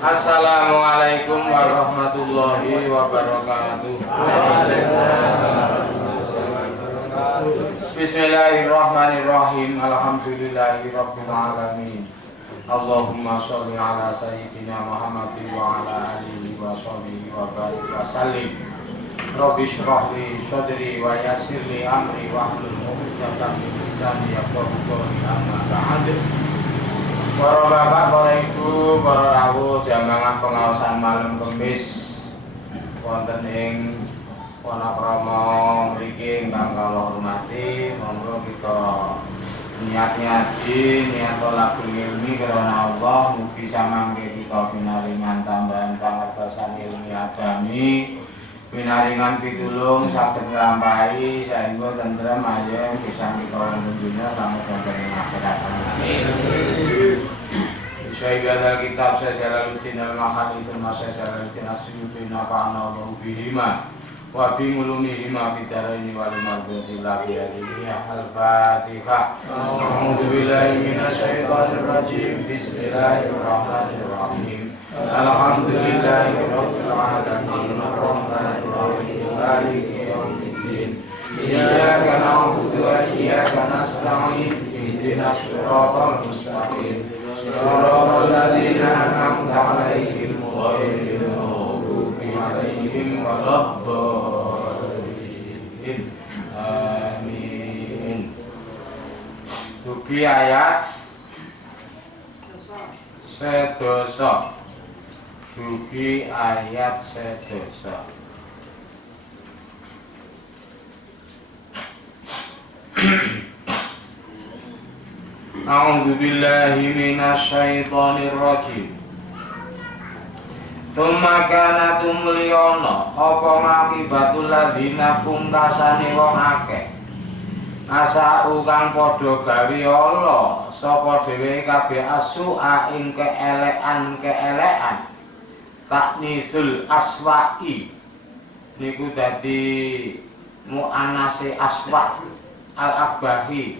Assalamualaikum warahmatullahi wabarakatuh. Bismillahirrahmanirrahim. Alhamdulillahirabbil alamin. Allahumma sholli ala sayyidina Muhammadin wa ala alihi wa sahbihi wa barik wa sallim. Rabbi shrah li sadri wa yassir li amri wa hlul 'uqdatam min lisani yafqahu qawli. Amma ba'd. Para bapak, para ibu, para rawuh jamaah pengaosan malam Kemis wonten ing Wonokrama mriki ingkang kula hormati, monggo kita niat ngaji, niat thalabul ilmi karena Allah, mugi samangke kita pinaringan tambahan pangertosan ilmi agami, pinaringan pitulung saged nglampahi saengga tentrem ayem bisa kita dunya sampe wonten ing akhirat. Amin. Syaikhul kitab Syaikhul al-Mahal itu Syaikhul Asyuti nafa'ana wa bihima wa bi mulumihima bidaraini wal mardati lahi al-Fatihah. A'udzu billahi minasyaitonir rajim. Bismillahirrahmanirrahim. Alhamdulillahirabbil alamin. Arrahmanir rahim. Maliki yaumiddin. Iyyaka na'budu wa iyyaka nasta'in. Ihdinas siratal mustaqim. Shiratal ladzina an'amta 'alaihim ghairil maghdubi 'alaihim waladdallin. Amin. Dugi ayat sedoso. Dugi ayat sedoso. A'udzu billahi minasyaitonir rajim. Tsumma kana tumliyana apa ngakibatul ladzina pungkasane wong akeh asau kang padha gawe ala sapa dhewe kabeh asu'a ing keelekan taknisul aswa'i niku dadi muannase aswa al akbahi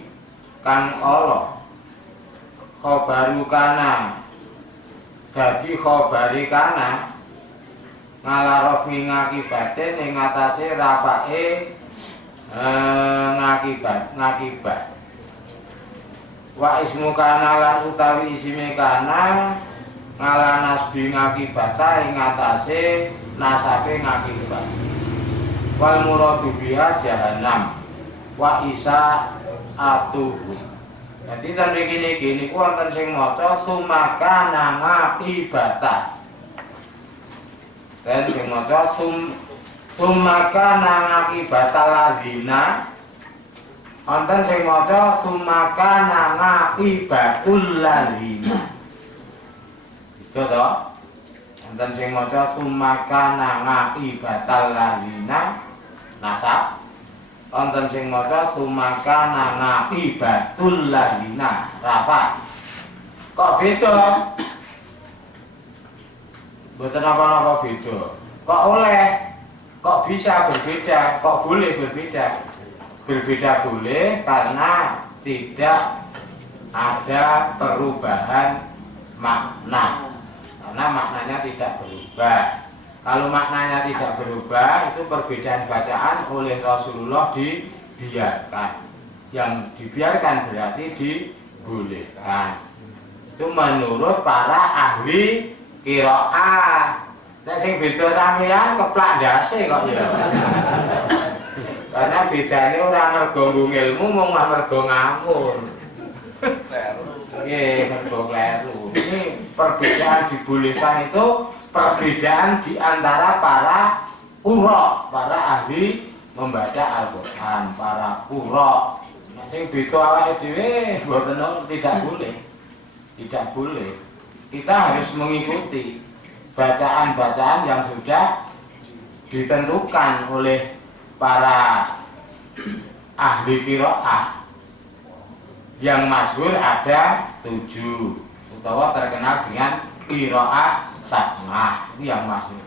kang ala khobaru kana dadi khobari kana ngalarof ngakibate ing atase rapake ngakibat wa ismu kana lan utawi isime kana ngalanas bi ngakibata ing atase nasabe ngakibat wal muradu biha jahannam wa isa atuhu. Jadi ten mriki niku wonten sing maca sumakana ngakibata. Dan sing maca sumakana ngakibata ladina. Wonten sing maca sumakana ngakibatul ladina. Itu to. Wonten sing maca sumakana ngakibatal ladina nasab. Wonten sing maca sumakana ngaqibatul ladina rafa. Kok beda? Mboten apa-apa beda. Kok oleh? Kok bisa berbeda? Kok boleh berbeda? Berbeda boleh karena tidak ada perubahan makna. Karena maknanya tidak berubah. Kalau maknanya tidak berubah, itu perbedaan bacaan oleh Rasulullah dibiarkan. Yang dibiarkan berarti dibolehkan. Itu menurut para ahli qiraah. Nek sing beda sampeyan keplak ndase kok ya. Karena bedane ora mergo ilmu, mung mergo ngawur. Nggih, mergo kleru. Ini perbedaan dibolehkan itu perbedaan di antara para qurra, para ahli membaca Al-Qur'an, para qurra. Nek sing beda awake dhewe mboten tidak boleh. Tidak boleh. Kita harus mengikuti bacaan-bacaan yang sudah ditentukan oleh para ahli qiraah. Yang masyhur ada 7 utawa terkenal dengan qiraah sab'ah, itu yang masyhur.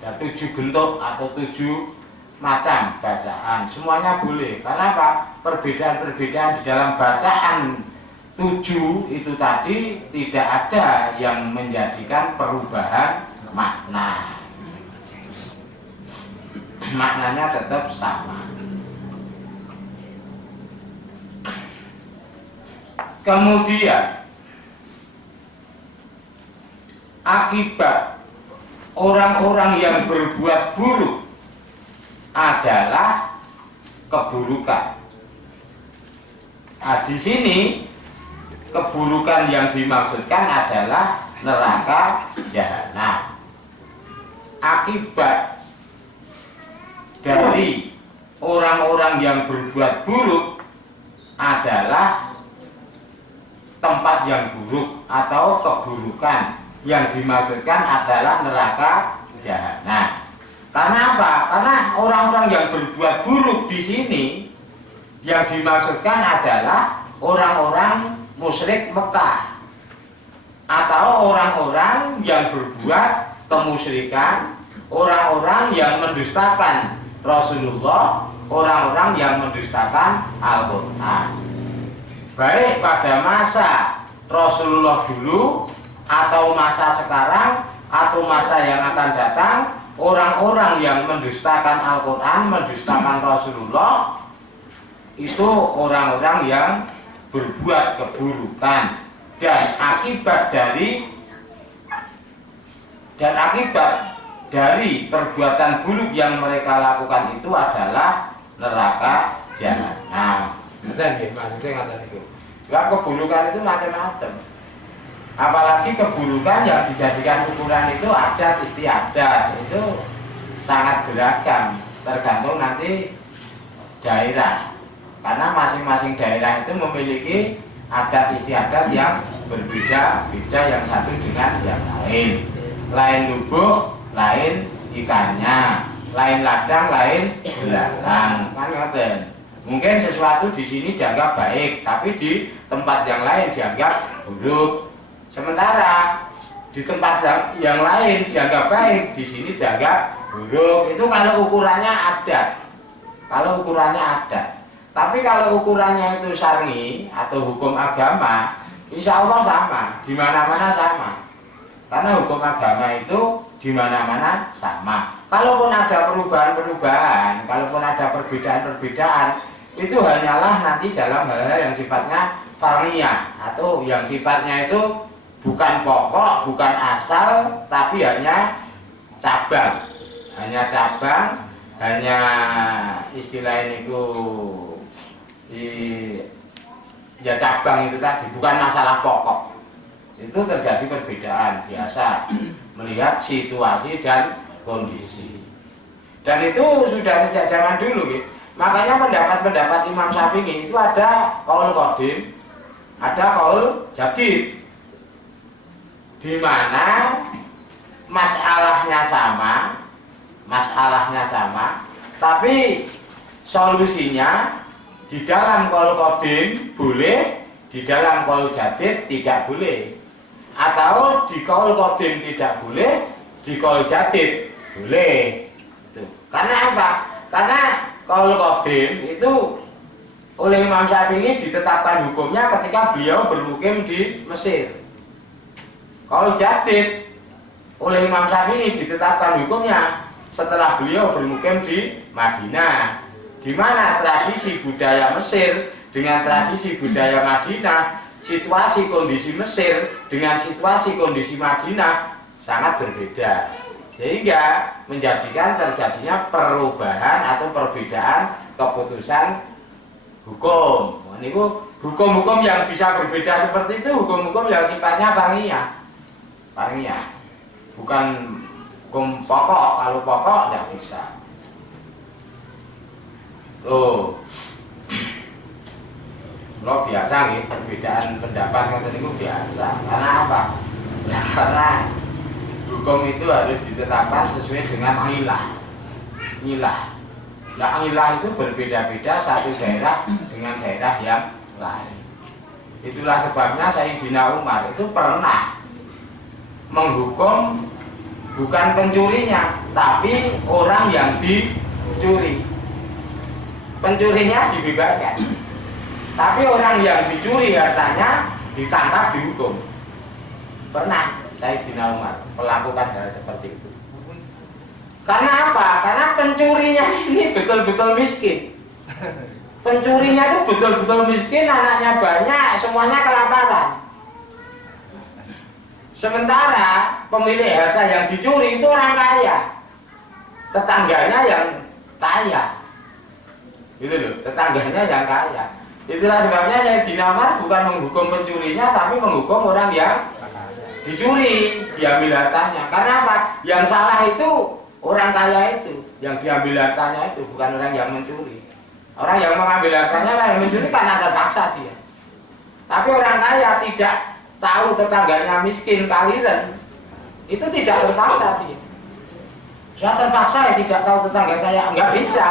Ada 7 bentuk atau 7 macam bacaan, semuanya boleh. Karena apa? Perbedaan-perbedaan di dalam bacaan 7 itu tadi tidak ada yang menjadikan perubahan makna. Maknanya tetap sama. Kemudian akibat orang-orang yang berbuat buruk adalah keburukan. Nah, di sini keburukan yang dimaksudkan adalah neraka jahanam. Akibat dari orang-orang yang berbuat buruk adalah tempat yang buruk atau keburukan. Yang dimaksudkan adalah neraka jahanam. Karena apa? Karena orang-orang yang berbuat buruk di sini yang dimaksudkan adalah orang-orang musyrik Mekah atau orang-orang yang berbuat kemusyrikan, orang-orang yang mendustakan Rasulullah, orang-orang yang mendustakan Al-Quran. Baik pada masa Rasulullah dulu atau masa sekarang atau masa yang akan datang, orang-orang yang mendustakan Al-Quran, mendustakan Rasulullah, itu orang-orang yang berbuat keburukan. Dan akibat dari perbuatan buruk yang mereka lakukan itu adalah neraka jahanam. Maksudnya ngatain itu. Sebab keburukan itu macam-macam. Apalagi keburukan yang dijadikan ukuran itu adat istiadat, itu sangat beragam, tergantung nanti daerah. Karena masing-masing daerah itu memiliki adat istiadat yang berbeda-beda, yang satu dengan yang lain. Lain lubuk, lain ikannya, lain ladang, lain belalang. Kan ngaten. Mungkin sesuatu di sini dianggap baik, tapi di tempat yang lain dianggap buruk. Sementara di tempat yang lain dianggap baik, di sini dianggap buruk. Itu kalau ukurannya adat. Kalau ukurannya adat. Tapi kalau ukurannya itu syar'i atau hukum agama, insya Allah sama, di mana-mana sama. Karena hukum agama itu di mana-mana sama. Kalaupun ada perubahan-perubahan, kalaupun ada perbedaan-perbedaan, itu hanyalah nanti dalam hal-hal yang sifatnya far'iyah atau yang sifatnya itu bukan pokok, bukan asal, tapi hanya cabang. Hanya cabang, hanya istilah itu ya cabang itu tadi, bukan masalah pokok. Itu terjadi perbedaan biasa melihat situasi dan kondisi. Dan itu sudah sejak zaman dulu gitu. Makanya pendapat-pendapat Imam Syafi'i itu ada qaul qadim, ada qaul jadid. Di mana masalahnya sama, tapi solusinya di dalam qaul qadim boleh, di dalam qaul jadid tidak boleh. Atau di qaul qadim tidak boleh, di qaul jadid boleh. Karena apa? Karena qaul qadim itu oleh Imam Syafi'i ditetapkan hukumnya ketika beliau bermukim di Mesir. Qaul jadid oleh Imam Syafi'i ditetapkan hukumnya setelah beliau bermukim di Madinah, di mana tradisi budaya Mesir dengan tradisi budaya Madinah, situasi kondisi Mesir dengan situasi kondisi Madinah sangat berbeda, sehingga menjadikan terjadinya perubahan atau perbedaan keputusan hukum. Ini hukum-hukum yang bisa berbeda seperti itu, hukum-hukum yang sifatnya far'iyah, bukan hukum pokok. Kalau pokok tidak bisa. Lo biasa nih perbedaan pendapat ngoten niku biasa. Karena apa? Ya, karena hukum itu harus ditetapkan sesuai dengan ilah. Nah, ilah itu berbeda-beda satu daerah dengan daerah yang lain. Itulah sebabnya Sayyidina Umar itu pernah menghukum bukan pencurinya, tapi orang yang dicuri. Pencurinya dibebaskan. Tapi orang yang dicuri hartanya ditangkap dihukum. Pernah Sayyidina Umar melakukan hal seperti itu. Karena apa? Karena pencurinya ini betul-betul miskin. Pencurinya itu betul-betul miskin, anaknya banyak, semuanya kelaparan. Sementara pemilik harta yang dicuri itu orang kaya, tetangganya yang kaya, gitu loh, tetangganya yang kaya. Itulah sebabnya Sayyidina Umar bukan menghukum pencurinya, tapi menghukum orang yang dicuri, diambil hartanya. Karena apa? Yang salah itu orang kaya itu, yang diambil hartanya itu, bukan orang yang mencuri. Orang yang mengambil hartanya, orang yang mencuri karena terpaksa dia. Tapi orang kaya tidak tahu tetangganya miskin kaliren, itu tidak terpaksa dia. Saya terpaksa ya tidak tahu tetangga saya, nggak bisa.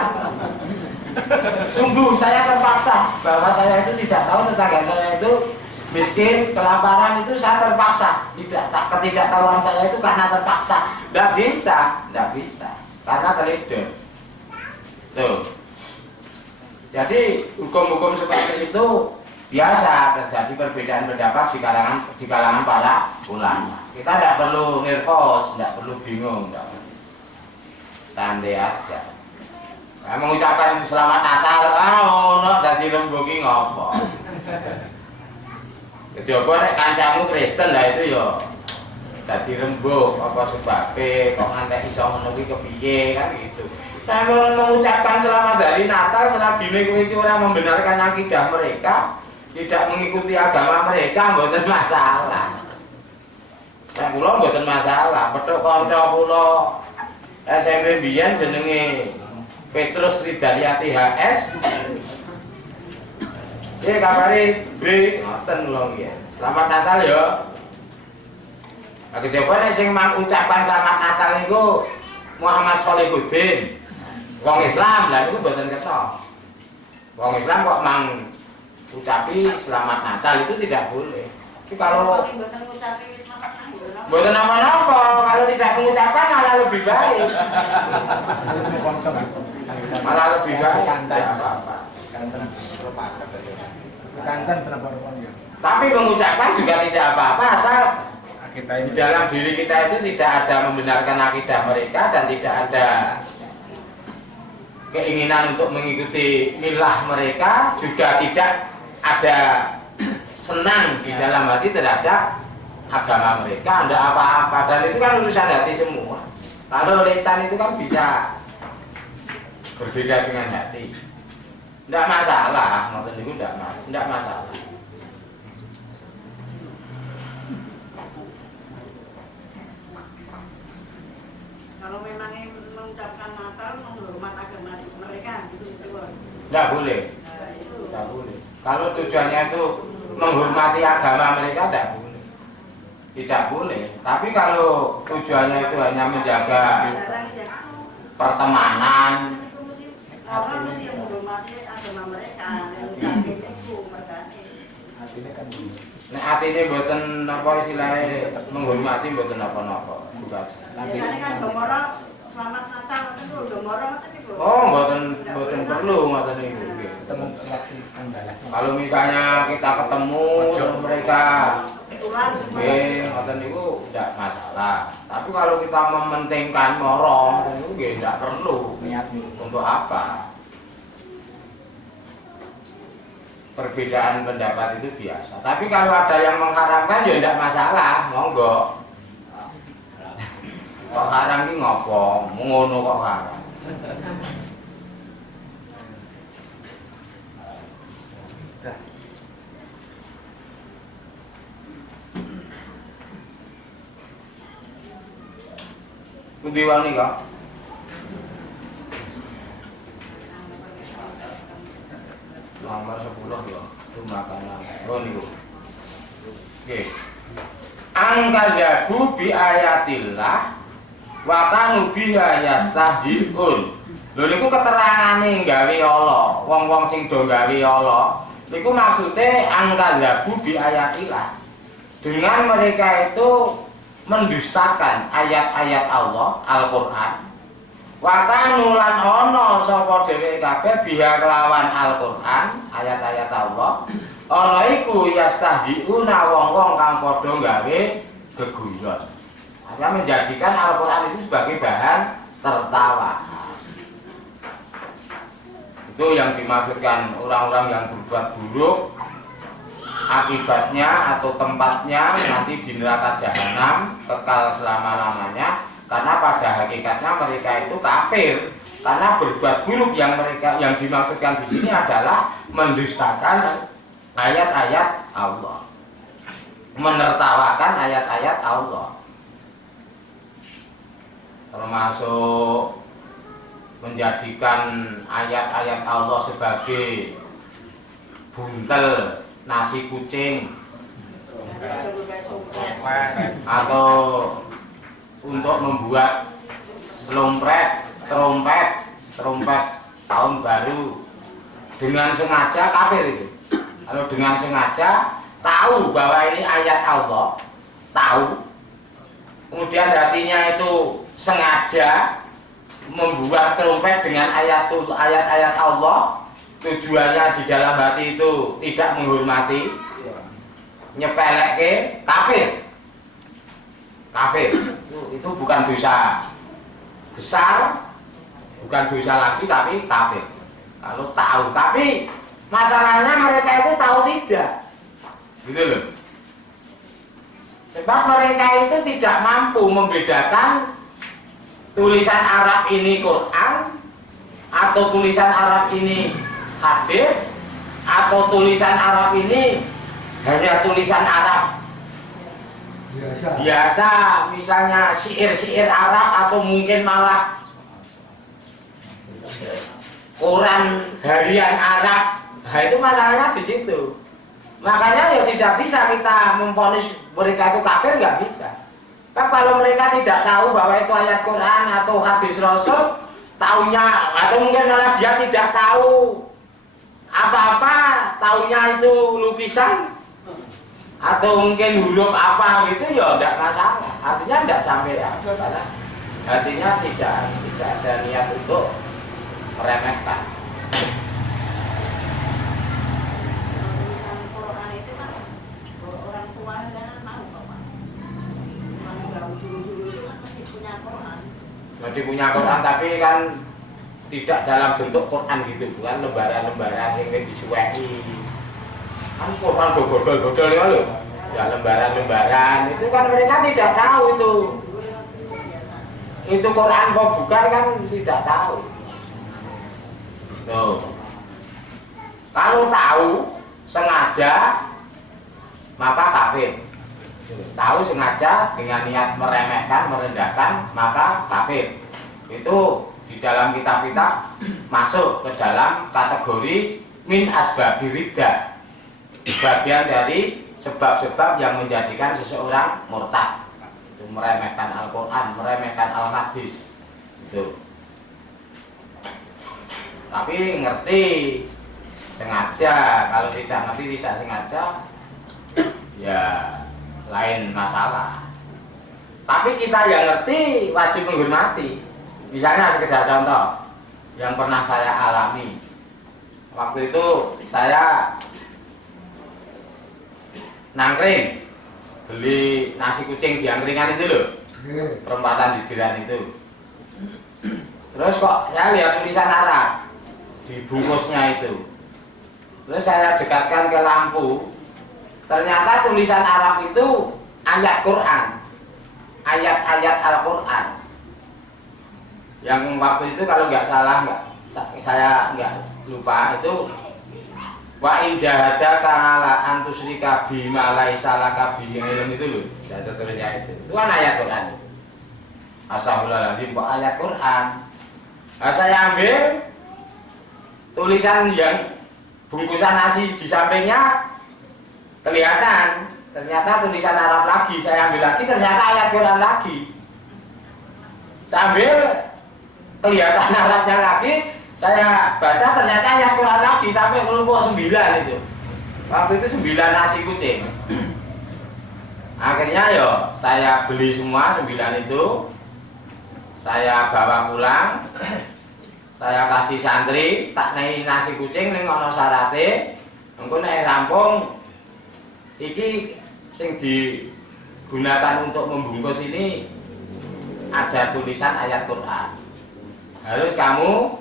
Sungguh saya terpaksa bahwa saya itu tidak tahu tetangga saya itu miskin, kelaparan, itu saya terpaksa. Ketidaktahuan saya itu karena terpaksa. Nggak bisa, karena terleder. Tuh. Jadi hukum-hukum seperti itu biasa terjadi perbedaan pendapat di kalangan para ulama. Kita tidak perlu nervous, tidak perlu bingung, tidak perlu. Santai aja. Nah, mengucapkan selamat Natal, dari rembuki ngopo. Coba nek kancamu Kristen lah itu yo dadi rembug apa sebabnya kok ngantek iso ngono kuwi kepiye kan gitu. Saya mengucapkan selamat hari Natal selagi itu orang membenarkan akidah mereka, tidak mengikuti agama mereka, mboten masalah. Nek kula mboten masalah, petuk kanca kula SMP biyen jenenge Petrus Ridharyati HS. Kabare Bre, ngoten kula nggih. Selamat Natal ya. Lagi coba nek sing mang ucapan selamat Natal niku Muhammad Sholihuddin. Wong Islam lah niku mboten ketok. Wong Islam kok mang ucapi selamat Natal itu tidak boleh. Itu kalau mboten napa-napa, kalau tidak mengucapkan malah lebih baik. Malah lebih baik tidak apa-apa. Tapi mengucapkan juga tidak apa-apa asal di dalam diri kita itu tidak ada membenarkan akidah mereka dan tidak ada keinginan untuk mengikuti milah mereka, juga tidak ada senang di dalam hati terhadap agama mereka, tidak apa-apa. Dan itu kan urusan hati semua. Kalau lisan itu kan bisa berbeda dengan hati. Tidak masalah, maksudnya itu tidak masalah. Kalau memang mengucapkan Natal menghormat agama mereka gitu. Tidak boleh. Tidak boleh. Kalau tujuannya itu menghormati agama mereka tidak boleh. Tidak boleh. Tapi kalau tujuannya itu hanya menjaga pertemanan, orang mesti menghormati agama mereka dan menjaga itu mergane. Nek atine mboten apa istilahnya menghormati mboten napa-napa. Biasanya kan domoro selamat Natal itu domoro itu. Oh, mboten perlu ngoten niku. Temen selagi tanggalan. Kalau misalnya kita ketemu mereka nggih ngoten niku tidak masalah. Tapi kalau kita mementingkan morong itu nggih tidak perlu. Niat Untuk apa? Perbedaan pendapat itu biasa. Tapi kalau ada yang mengharamkan ya tidak masalah, monggo. Kok haram ki ngopo? Ngono kok haram. Pundi wani kok? Nomor 10 ya, rumah kanan. Oh niku. Nggih. Angkadzabu bi ayatillah wa kanu biha yastahzi'un. Lho niku keterangane gawe Allah, wong-wong sing do gawe Allah. Niku maksude angkadzabu bi ayatillah. Dengan mereka itu mendustakan ayat-ayat Allah, Al-Qur'an. Wakanu lan ana sapa dheweke kabeh biha kelawan Al-Qur'an, ayat-ayat Allah. Ana iku yastahziuna wong-wong kang padha gawe geguyon. Artinya menjadikan Al-Qur'an itu sebagai bahan tertawa. Itu yang dimaksudkan orang-orang yang berbuat buruk, akibatnya atau tempatnya nanti di neraka jahanam kekal selama-lamanya. Karena pada hakikatnya mereka itu kafir. Karena berbuat buruk yang dimaksudkan di sini adalah mendustakan ayat-ayat Allah, menertawakan ayat-ayat Allah, termasuk menjadikan ayat-ayat Allah sebagai buntel nasi kucing atau untuk membuat trompet tahun baru dengan sengaja kafir itu. Kalau dengan sengaja tahu bahwa ini ayat Allah, tahu, kemudian hatinya itu sengaja membuat trompet dengan ayat-ayat Allah, tujuannya di dalam hati itu tidak menghormati, nyepelekke, kafir. Itu bukan dosa besar, bukan dosa lagi, tapi kafir. Kalau tahu, tapi masalahnya mereka itu tahu tidak, gitu loh. Sebab mereka itu tidak mampu membedakan tulisan Arab ini Quran atau tulisan Arab ini hadis atau tulisan Arab ini hanya tulisan Arab biasa, misalnya syair Arab atau mungkin malah Quran harian Arab. Nah, itu masalahnya di situ. Makanya ya tidak bisa kita memvonis mereka itu kafir, nggak bisa. Kan kalau mereka tidak tahu bahwa itu ayat Quran atau hadis Rasul, taunya atau mungkin malah dia tidak tahu apa-apa, taunya itu lukisan atau mungkin huruf apa gitu, ya tidak masalah. Artinya tidak sampai apa, karena hatinya tidak ada niat untuk meremehkan. Quran itu kan orang tua jangan tahu Bapak. Kalau dulu itu kan masih punya Quran. Masih punya Quran, tapi kan tidak dalam bentuk Quran gitu, bukan lembaran-lembaran yang disuweki. Kan Quran bodol-bodol ya lho. Ya lembaran-lembaran itu kan mereka tidak tahu itu. Itu Quran kok bukan, kan tidak tahu. Tuh. Kalau tahu sengaja maka kafir. Tahu sengaja dengan niat meremehkan, merendahkan, maka kafir. Itu di dalam kitab-kitab masuk ke dalam kategori min asbabi riddah. Bagian dari sebab-sebab yang menjadikan seseorang murtad. Itu meremehkan Al-Quran, meremehkan Al-Hadis. Itu. Tapi ngerti sengaja, kalau tidak ngerti tidak sengaja ya lain masalah. Tapi kita yang ngerti wajib menghormati. Misalnya sekedar contoh yang pernah saya alami. Waktu itu saya nangkring beli nasi kucing di angkringan itu loh, perempatan di Jiran itu. Terus kok saya lihat tulisan Arab di bungkusnya itu. Terus saya dekatkan ke lampu, ternyata tulisan Arab itu ayat Quran, ayat-ayat Al-Quran. Yang waktu itu kalau nggak salah, saya nggak lupa, itu wa in jahadaka ala an tusyrika bima laisa laka bihi ilm, itu loh, saya tulisnya itu. Itu kan ayat Quran. Astagfirullahaladzim, kok ayat Quran. Nah, saya ambil tulisan yang bungkusan nasi di sampingnya, kelihatan ternyata tulisan Arab lagi. Saya ambil lagi, ternyata ayat Quran lagi. Saya ambil, kelihatan Arabnya lagi, saya baca ternyata ayat Quran lagi sampai kelompok 9 itu. Waktu itu 9 nasi kucing. Akhirnya yo saya beli semua 9 itu. saya bawa pulang, saya kasih santri, tak naik nasi kucing ning ana syarate. Engko nek rampung iki sing digunakan untuk membungkus ini ada tulisan ayat Quran. Harus kamu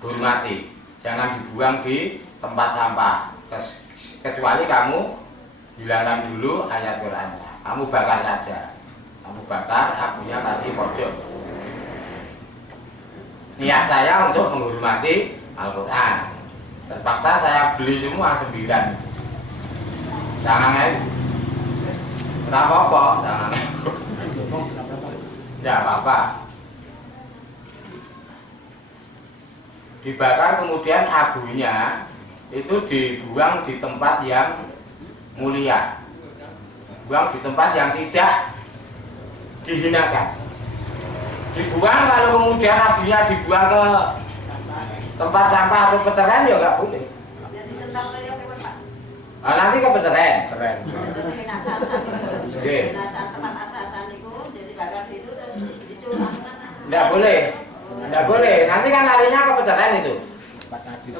hormati. Jangan dibuang di tempat sampah. Kecuali kamu hilangkan dulu ayat Qurannya. Kamu bakar saja. Kamu bakar, abunya kasih pojok. Niat saya untuk menghormati Al-Quran. Terpaksa saya beli semua 9. Jangan apa-apa, jangan. Tidak apa-apa. Dibakar kemudian abunya itu dibuang di tempat yang mulia. Buang di tempat yang tidak dihinakan. Dibuang kalau kemudian abunya dibuang ke tempat sampah atau peceran ya nggak boleh. Nah, nanti ke peceran. Nggak boleh. Nggak boleh. Nanti kan larinya ke peceran itu.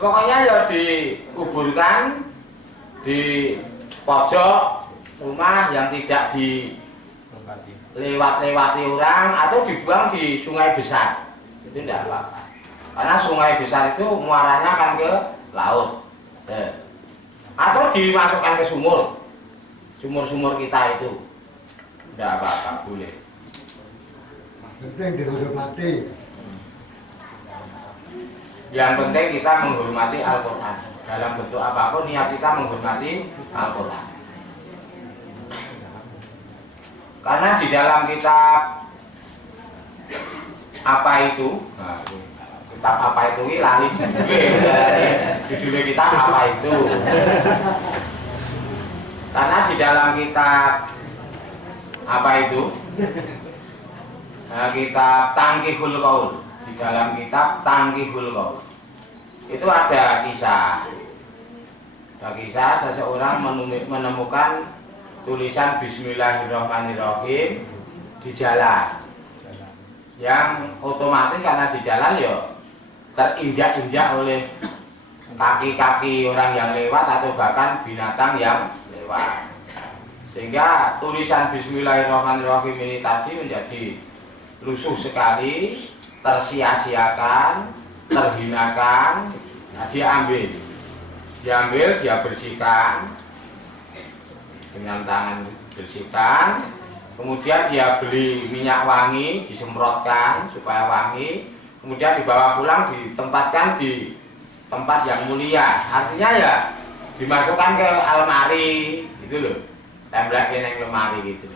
Pokoknya ya dikuburkan di pojok rumah yang tidak dilewati orang atau dibuang di sungai besar. Itu tidak apa-apa. Karena sungai besar itu muaranya kan ke laut. Atau dimasukkan ke sumur kita itu. Tidak apa-apa, boleh. Penting dihormati. Yang penting kita menghormati Al-Quran. Dalam bentuk apapun niat kita menghormati Al-Quran. Karena di dalam kitab apa itu? Nah, kitab apa itu ini lali judulnya kitab apa itu? Karena di dalam kitab apa itu? Nah, kitab Tangkihul Qaul. Di dalam kitab Tangkihul Qaul itu ada kisah. Ada kisah seseorang menemukan tulisan Bismillahirrahmanirrahim di jalan, yang otomatis karena di jalan ya terinjak-injak oleh kaki-kaki orang yang lewat atau bahkan binatang yang lewat, sehingga tulisan Bismillahirrahmanirrahim ini tadi menjadi lusuh sekali, tersia-siakan, terhinakan. Nah, dia diambil, dia bersihkan dengan tangan, bersihkan. Kemudian dia beli minyak wangi, disemprotkan supaya wangi. Kemudian dibawa pulang, ditempatkan di tempat yang mulia. Artinya ya dimasukkan ke almari gitu loh, tempelin yang lemari gitu.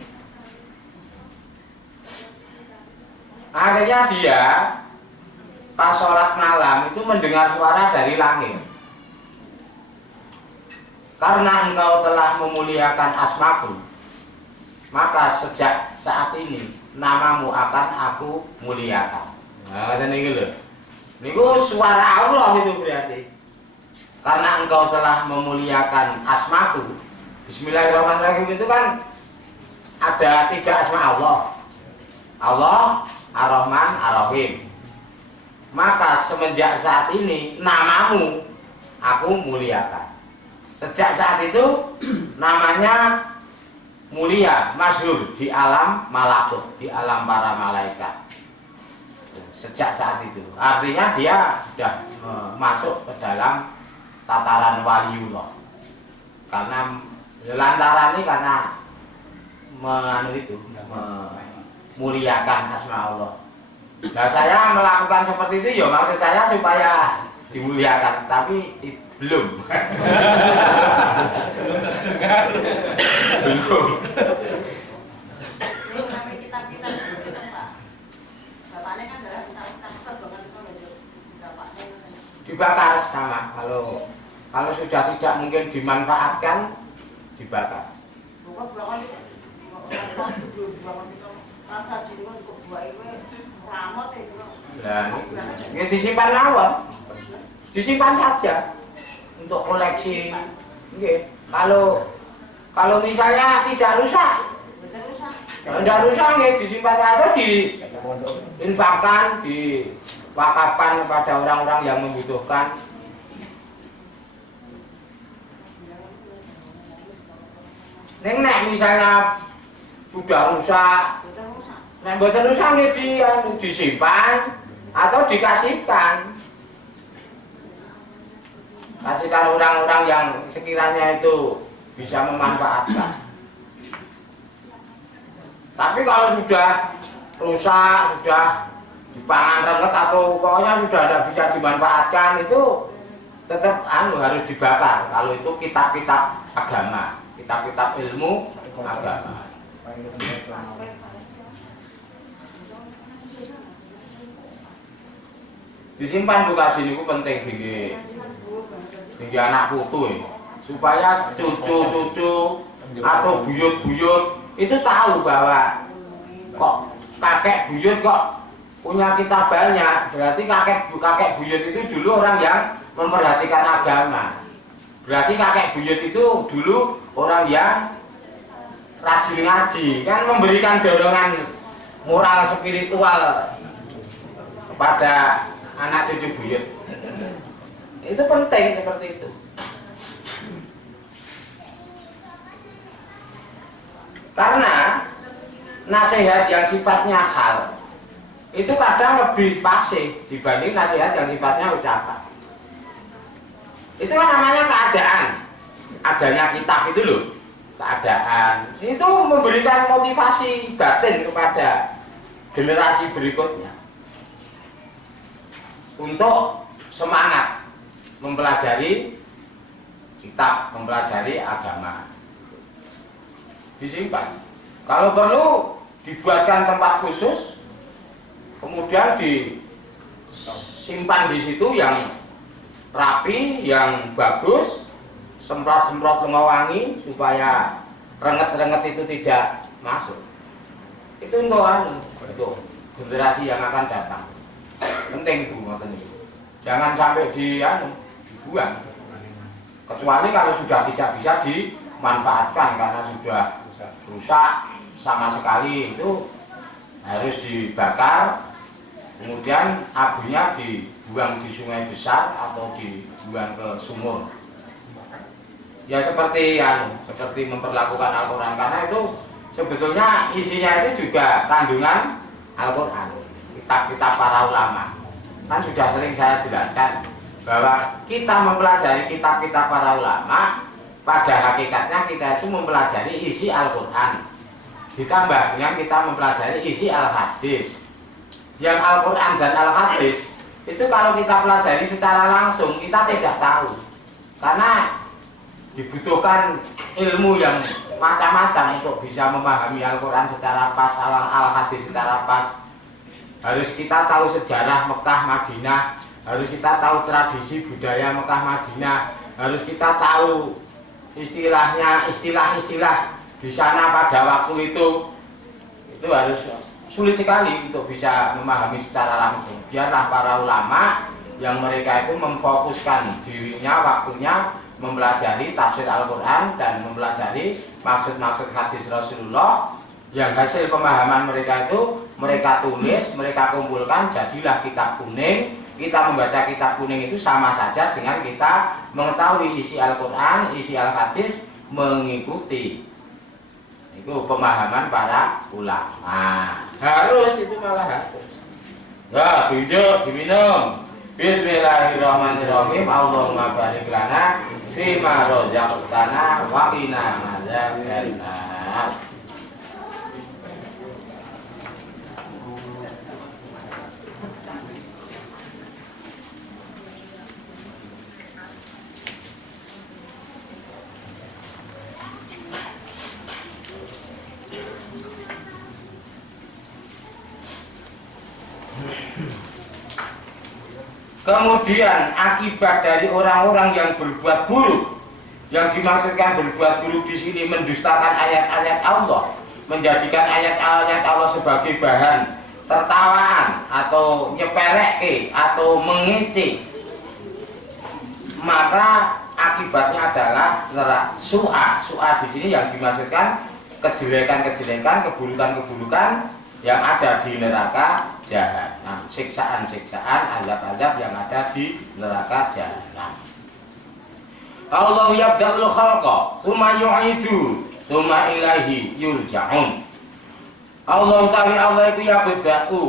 Akhirnya dia pas sholat malam itu mendengar suara dari langit. Karena engkau telah memuliakan asmaku, maka sejak saat ini namamu akan aku muliakan. Nah, ini loh. Ini suara Allah itu berarti. Karena engkau telah memuliakan asmaku. Bismillahirrahmanirrahim itu kan ada 3 asma Allah. Allah, Ar-Rahman, Ar-Rahim. Maka semenjak saat ini namamu aku muliakan. Sejak saat itu namanya mulia, masyhur di alam malakut, di alam para malaikat. Sejak saat itu, artinya dia sudah masuk ke dalam tataran waliullah. Karena lantaran ini karena memuliakan asma Allah. Nah, saya melakukan seperti itu ya maksud saya supaya dimuliakan, tapi belum. Belum. Ini kami kitab-kitab itu Pak. Bapaknya kan adalah kitab-kitab banget itu loh. Bapaknya Dibakar sama. Kalau sudah tidak mungkin dimanfaatkan, dibakar. bukan bukan itu. Bukan itu. Rasa sini kan kok buah itu ramot itu. Dan ini disimpan mawon. Disimpan saja untuk koleksi. Nggih. Kalau misalnya tidak rusak, kalau tidak rusak nggih disimpan atau infakkan, diwakafkan kepada orang-orang yang membutuhkan. Nek misalnya sudah rusak, nek mboten rusak nggih disimpan atau dikasihkan. Kasihkan orang-orang yang sekiranya itu bisa memanfaatkan. Tapi kalau sudah rusak, sudah dipangan renget atau pokoknya sudah tidak bisa dimanfaatkan, itu tetap harus dibakar. Kalau itu kitab-kitab agama, kitab-kitab ilmu agama. Disimpan Bu Kaji niku penting tinggi anak putu supaya cucu-cucu atau buyut-buyut itu tahu bahwa kok kakek buyut kok punya kitab banyak, berarti kakek buyut itu dulu orang yang memperhatikan agama. Berarti kakek buyut itu dulu orang yang rajin ngaji, kan memberikan dorongan moral spiritual kepada anak cucu buyut. Itu penting seperti itu. Karena nasihat yang sifatnya hal itu kadang lebih pasif dibanding nasihat yang sifatnya ucapan. Itu kan namanya keadaan. Adanya kitab itu loh, keadaan. Itu memberikan motivasi batin kepada generasi berikutnya untuk semangat mempelajari kitab, mempelajari agama. Disimpan. Kalau perlu dibuatkan tempat khusus, kemudian disimpan di situ yang rapi, yang bagus, semprot-semprot wangi supaya renget-renget itu tidak masuk. Itu untuk generasi yang akan datang. Penting Bu, jangan sampai dibuang. Kecuali kalau sudah tidak bisa dimanfaatkan karena sudah rusak sama sekali, itu harus dibakar, kemudian abunya dibuang di sungai besar atau dibuang ke sumur. Ya seperti memperlakukan Al-Quran, karena itu sebetulnya isinya itu juga kandungan Al-Quran, kitab-kitab para ulama. Kan sudah sering saya jelaskan bahwa kita mempelajari kitab-kitab para ulama, pada hakikatnya kita itu mempelajari isi Al-Quran, ditambah dengan kita mempelajari isi Al-Hadis. Yang Al-Quran dan Al-Hadis itu kalau kita pelajari secara langsung kita tidak tahu, karena dibutuhkan ilmu yang macam-macam untuk bisa memahami Al-Quran secara pas, Al-Hadis secara pas. Harus kita tahu sejarah Mekah Madinah, harus kita tahu tradisi budaya Mekah Madinah, harus kita tahu istilah-istilah di sana pada waktu itu harus sulit sekali untuk bisa memahami secara langsung. Biarlah para ulama yang mereka itu memfokuskan dirinya, waktunya mempelajari tafsir Al-Quran dan mempelajari maksud-maksud hadis Rasulullah, yang hasil pemahaman mereka itu mereka tulis, mereka kumpulkan, jadilah kitab kuning. Kita membaca kitab kuning itu sama saja dengan kita mengetahui isi Al-Quran, isi Al-Hadis, mengikuti itu pemahaman para ulama. Harus, itu malah harus. Ya, tunjuk, diminum. Bismillahirrahmanirrahim. Allahumma barik lana fima razaqtana wa qina adzabannar. Kemudian akibat dari orang-orang yang berbuat buruk, yang dimaksudkan berbuat buruk di sini mendustakan ayat-ayat Allah, menjadikan ayat-ayat Allah sebagai bahan tertawaan atau nyepeleke atau mengece, maka akibatnya adalah neraka. Su'a di sini yang dimaksudkan kejelekan-kejelekan, keburukan-keburukan yang ada di neraka jahanam, siksaan-siksaan, azab-azab yang ada di neraka jahanam. Allah yabda'ul khalqa tsumma yu'idu tsumma ilaihi yurja'un. Allah itu yabda'u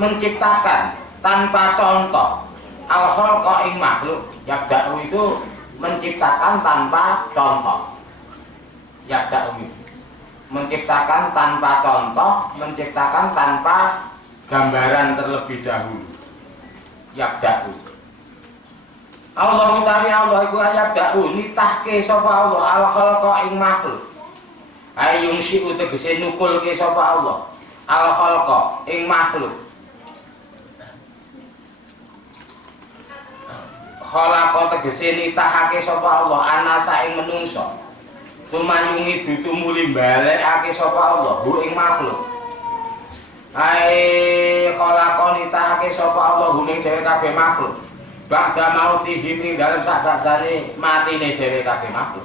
menciptakan tanpa contoh al khalqa ing makhluk. Yabda'u itu menciptakan tanpa contoh. Yabda'u menciptakan tanpa contoh, menciptakan tanpa gambaran terlebih dahulu. Yabda'u Allah iku yabda'u nitahke sapa Allah al khalqa ing makhluk. Ayung si tegese nukulke sapa Allah al khalqa ing makhluk. Khalaqa tegese nitahake sapa Allah anasa ing menungso. Sumayungi dutumuli balekake sapa Allah hu ing makhluk. Khalaqa nitahake sapa Allah hu ing dhewe kabeh makhluk. Ba'da mautihim ing dalem sakjane matine dhewe kabeh makhluk.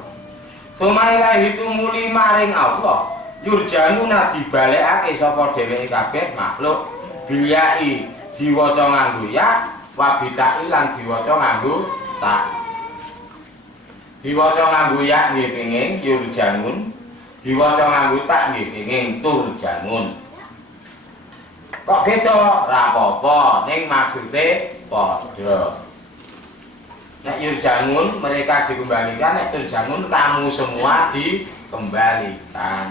Sumailah itu muli maring Allah yurjanuna dibalekake sapa dheweke kabeh makhluk bilyai diwaca nganggo ya wa bitai lan diwaca nganggo ta. Diwaca nganggo ya nggih penging yurjanun, diwaca nganggo ta nggih penging turjanun. Kok beda? Ra apa-apa, ning maksude padha. Nek yurjanun mereka dikembalikan, nek turjanun kamu semua dikembalikan.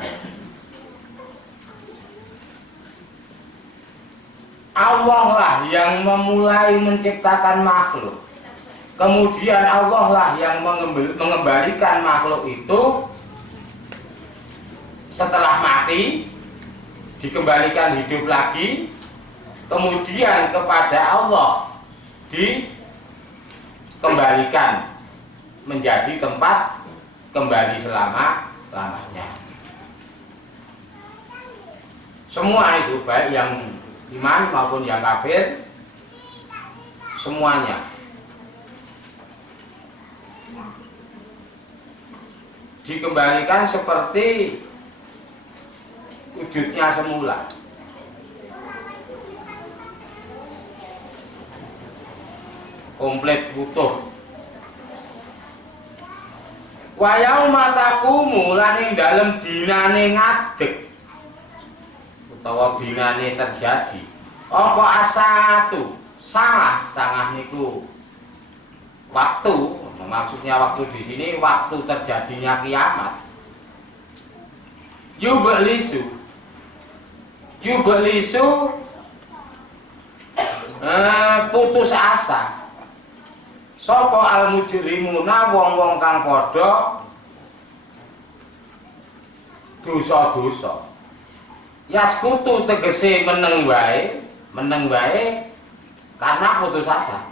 Allah lah yang memulai menciptakan makhluk. Kemudian Allah lah yang mengembalikan makhluk itu setelah mati, dikembalikan hidup lagi. Kemudian kepada Allah dikembalikan menjadi tempat kembali selama-lamanya. Semua itu baik yang iman maupun yang kafir, semuanya dikembalikan seperti wujudnya semula. Komplit utuh. Wa yauma taqumu lan ing dalem dinane ngadeg utawa dinane terjadi apa asatu sangah niku waktu, maksudnya waktu di sini waktu terjadinya kiamat. Yubalisu putus asa sapa al mujrimuna wong-wong kang padha dosa-dosa. Yaskutu tegese meneng wae karena putus asa.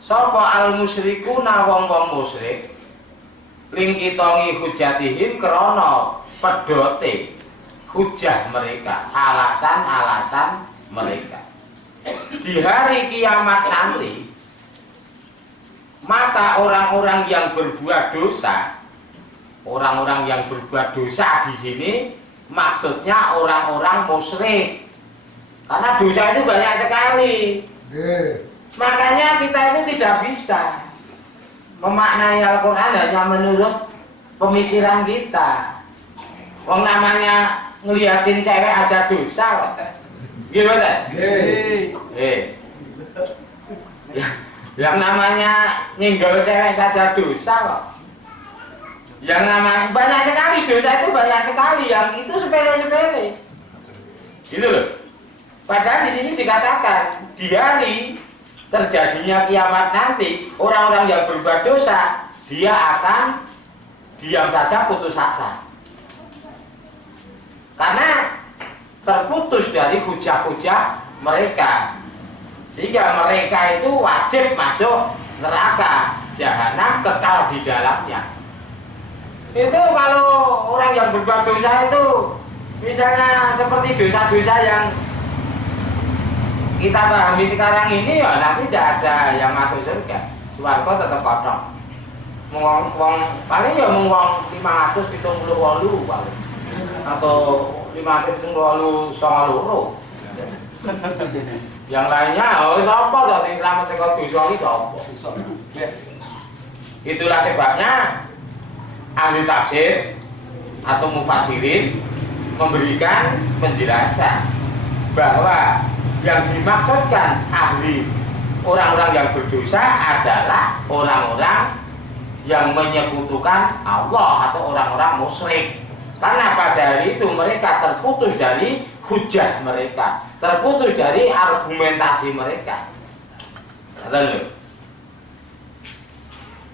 Sapa al musyrikuna wong-wong musyrik lingkitongi hujatihim krana pedote hujah mereka, alasan-alasan mereka. Di hari kiamat nanti, maka orang-orang yang berbuat dosa, di sini maksudnya orang-orang musyrik. Karena dosa itu banyak sekali. Makanya kita itu tidak bisa memaknai Al-Quran hanya menurut pemikiran kita. Wong namanya ngeliatin cewek aja dosa. Gimana? Yang namanya nyenggol cewek saja dosa kok. Yang namanya banyak sekali dosa itu banyak sekali, yang itu sepele-sepele. Gitu loh. Padahal di sini dikatakan di hari terjadinya kiamat nanti, orang-orang yang berbuat dosa dia akan diam saja putus asa. Karena terputus dari hujah-hujah mereka. Sehingga mereka itu wajib masuk neraka jahanam, kekal di dalamnya. Itu kalau orang yang berbuat dosa itu misalnya seperti dosa-dosa yang kita pahami sekarang ini, ya nanti tidak ada yang masuk surga. Swarga tetap kosong. Paling ya wong 578 paling. Atau 5.28 Yang lainnya, sapa to sing selamat saka dosa iki sapa? Itulah sebabnya ahli tafsir atau mufassirin memberikan penjelasan bahwa yang dimaksudkan ahli orang-orang yang berdosa adalah orang-orang yang menyekutukan Allah atau orang-orang musyrik. Karena pada hari itu mereka terputus dari hujah mereka, terputus dari argumentasi mereka.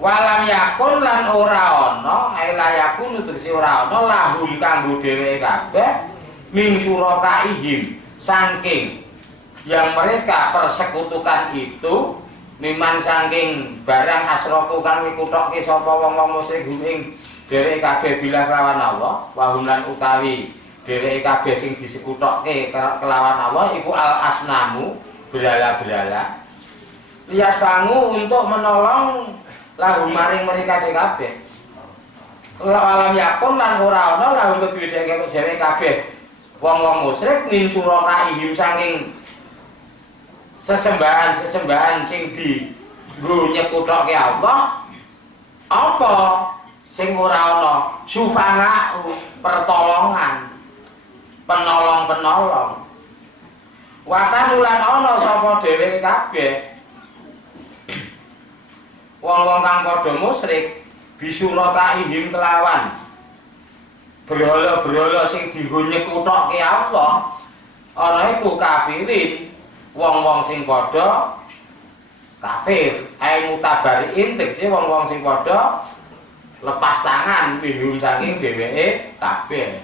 Walam yakun lan ora ana, la yakun tegese ora ana lahum kanggo dhewe kabeh min surakaihim saking yang mereka persekutukan itu miman saking barang asroku kang mikutokke sapa wong-wong musyrik ing dheweke kabeh bila kelawan Allah wa hum lan utawi dheweke kabeh sing disekutokke kelawan Allah iku al asnamu berhala-berhala lias bangu untuk menolong lahum maring mereka kabeh alam yakun lan ora ana lahum kedue dheweke kabeh wong-wong musyrik min surakaihim saking sesembahan sing di nggo nyekutokke Allah apa sing ora ana syufa'u pertolongan penolong watan ulan ana sapa dhewe kabeh wong-wong kang padha musyrik bisurakaihim kelawan berhala-berhala sing dienggo nyekutokke Allah ana iku kafirin wong-wong sing padha kafir ai mutabariin tegese wong-wong sing padha lepas tangan minum saking dheweke kabeh.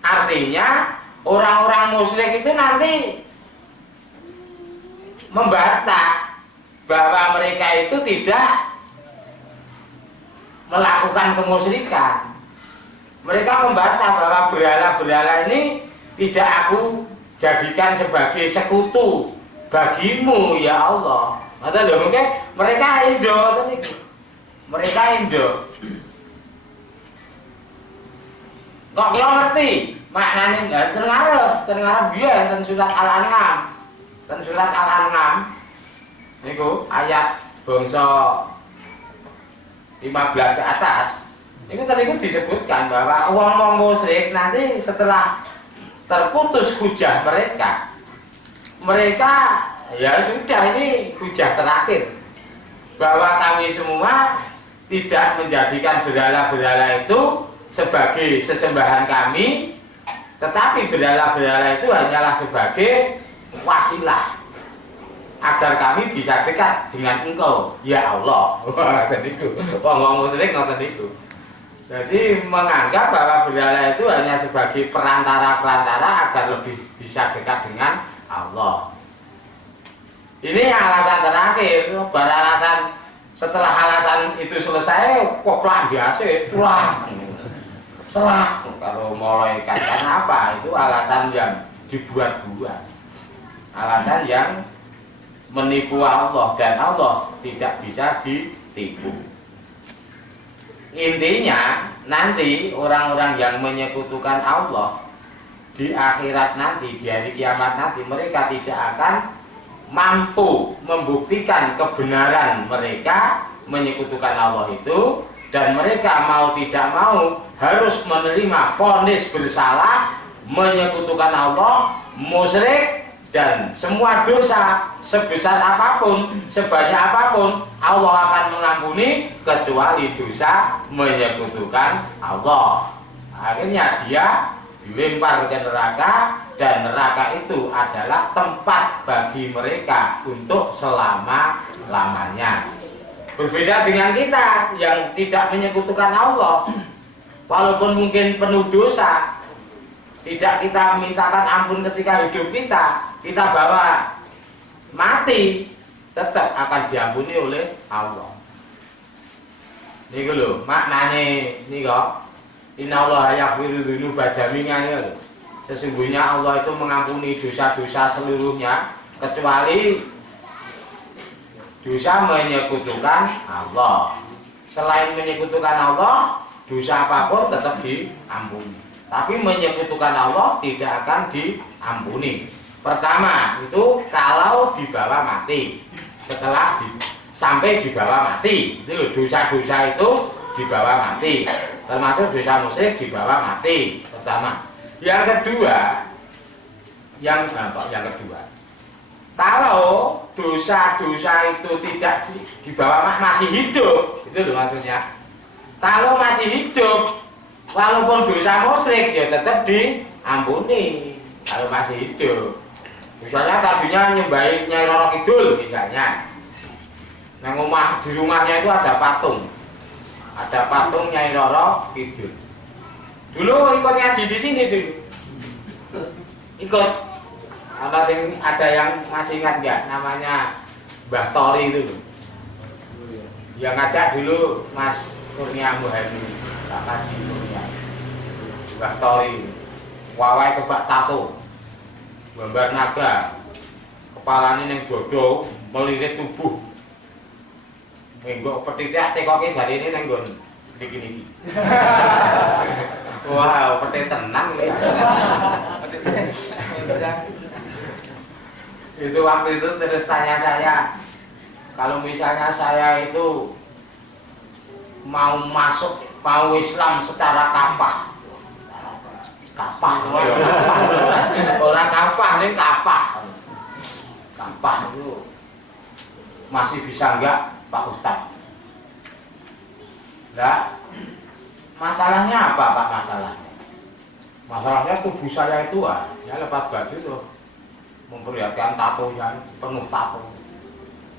Artinya orang-orang musyrik itu nanti membantah bahwa mereka itu tidak melakukan kemusyrikan. Mereka membantah bahwa berhala-berhala ini tidak aku jadikan sebagai sekutu bagimu ya Allah. Maka lho mungkin mereka Indo niku. Mereka Indo. Kok kula ngerti maknane teng ngarep biyen teng surat Al-An'am. Teng surat Al-An'am niku ayat bangsa 15 ke atas. Niku tadi disebutkan bahwa wong-wong musyrik nanti setelah terputus hujah mereka ya sudah ini hujah terakhir bahwa kami semua tidak menjadikan berhala-berhala itu sebagai sesembahan kami, tetapi berhala-berhala itu hanyalah sebagai wasilah agar kami bisa dekat dengan Engkau ya Allah. Wong musyrik ngoten niku. Jadi menganggap bahwa berhala itu hanya sebagai perantara-perantara agar lebih bisa dekat dengan Allah. Ini alasan terakhir. Bar alasan setelah alasan itu selesai, kok pelan biasa, celah. Kalau mulai karena apa? Itu alasan yang dibuat-buat. Alasan yang menipu Allah dan Allah tidak bisa ditipu. Intinya nanti orang-orang yang menyekutukan Allah di akhirat nanti, di hari kiamat nanti, mereka tidak akan mampu membuktikan kebenaran mereka menyekutukan Allah itu, dan mereka mau tidak mau harus menerima vonis bersalah menyekutukan Allah, musyrik, dan semua dosa sebesar apapun, sebanyak apapun Allah akan mengampuni kecuali dosa menyekutukan Allah. Akhirnya dia dilempar ke neraka, dan neraka itu adalah tempat bagi mereka untuk selama-lamanya. Berbeda dengan kita yang tidak menyekutukan Allah, walaupun mungkin penuh dosa, tidak kita mintakan ampun ketika hidup kita bawa mati, tetap akan diampuni oleh Allah. Niku lho maknane nika. Innallaha yaghfiru dzunuba jami'an lho. Sesungguhnya Allah itu mengampuni dosa-dosa seluruhnya kecuali dosa menyekutukan Allah. Selain menyekutukan Allah, dosa apapun tetap diampuni. Tapi menyekutukan Allah tidak akan diampuni. Pertama itu kalau dibawa mati. Setelah sampai dibawa mati, itu loh, dosa-dosa itu dibawa mati. Termasuk dosa musyrik dibawa mati. Pertama. Yang kedua, yang kedua, kalau dosa-dosa itu tidak dibawa masih hidup, itu loh maksudnya. Kalau masih hidup, walaupun dosa musyrik ya tetap diampuni kalau masih hidup. Misalnya tadinya nyembahin Nyai Roro Kidul misalnya. Nah, di rumahnya itu ada patung. Ada patung Nyai Roro Kidul. Dulu ikut ngaji di sini dulu. Ikut. Ada yang masih ingat nggak namanya Mbah Tori itu loh. Yang ngajak dulu Mas Kurnia Muhadi, Pak Haji Kurnia, Mbah Tori, wawai kebak tato, gambar naga, kepalanya yang bodoh, melilit tubuh, minggu petitik tekoke dari ini nenggon diki-diki. Wow, petik tenang ya. Itu waktu itu terus tanya saya, kalau misalnya saya itu mau masuk, mau Islam secara kafah, orang kafah ini kafah itu masih bisa enggak Pak Ustadz? Nah, masalahnya apa Pak masalahnya? Masalahnya tubuh saya itu ya lepas baju tuh memperlihatkan tato yang penuh tato.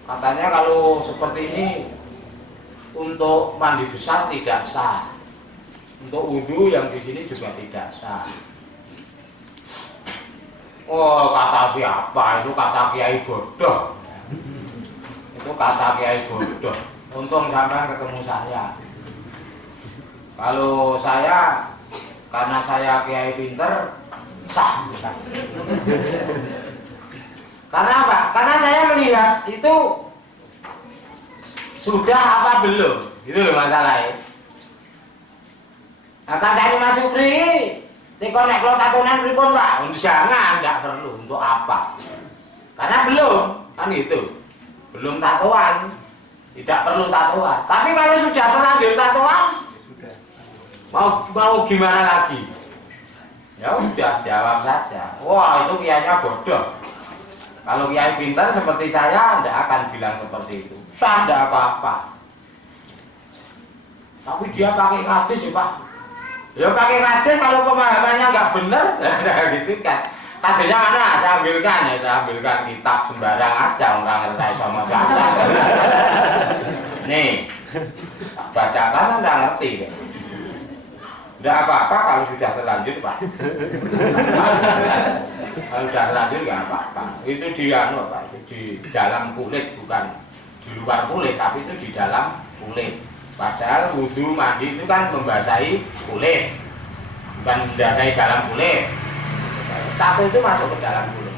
Katanya kalau seperti ini untuk mandi besar tidak sah, untuk wudhu yang di sini juga tidak sah. Oh, kata siapa? Itu kata kiai bodoh. Itu kata kiai bodoh. Untung sampai ketemu saya. Kalau saya, karena saya kiai pinter, sah. Karena apa? Karena saya melihat itu sudah apa belum? Itu loh masalahnya. Nah, katanya Mas Supri, tekon nek kula tatonan pripun Pak? Jangan, enggak perlu. Untuk apa? Karena belum, kan itu. Belum tatoan. Tidak perlu tatoan. Tapi kalau sudah terlanjur tatoan, mau gimana lagi? Ya udah, jawab saja. Wah, itu kiainya bodoh. Kalau kiai pintar seperti saya, tidak akan bilang seperti itu. Sah, tidak apa-apa. Tapi dia pakai hadis ya Pak. Ya pakai hadis kalau pemahamannya nggak benar, gitu kan. Hadisnya mana? Saya ambilkan ya, saya ambilkan kitab sembarang aja, orang ngerti sama saya. Nih, bacakan Anda ngerti kan? Tidak apa-apa kalau sudah terlanjur Pak. Kalau sudah terlanjur nggak apa-apa. Itu di Pak, itu di dalam kulit, bukan di luar kulit, tapi itu di dalam kulit. Padahal wudhu mandi itu kan membasahi kulit, bukan membasahi dalam kulit. Tato itu masuk ke dalam kulit,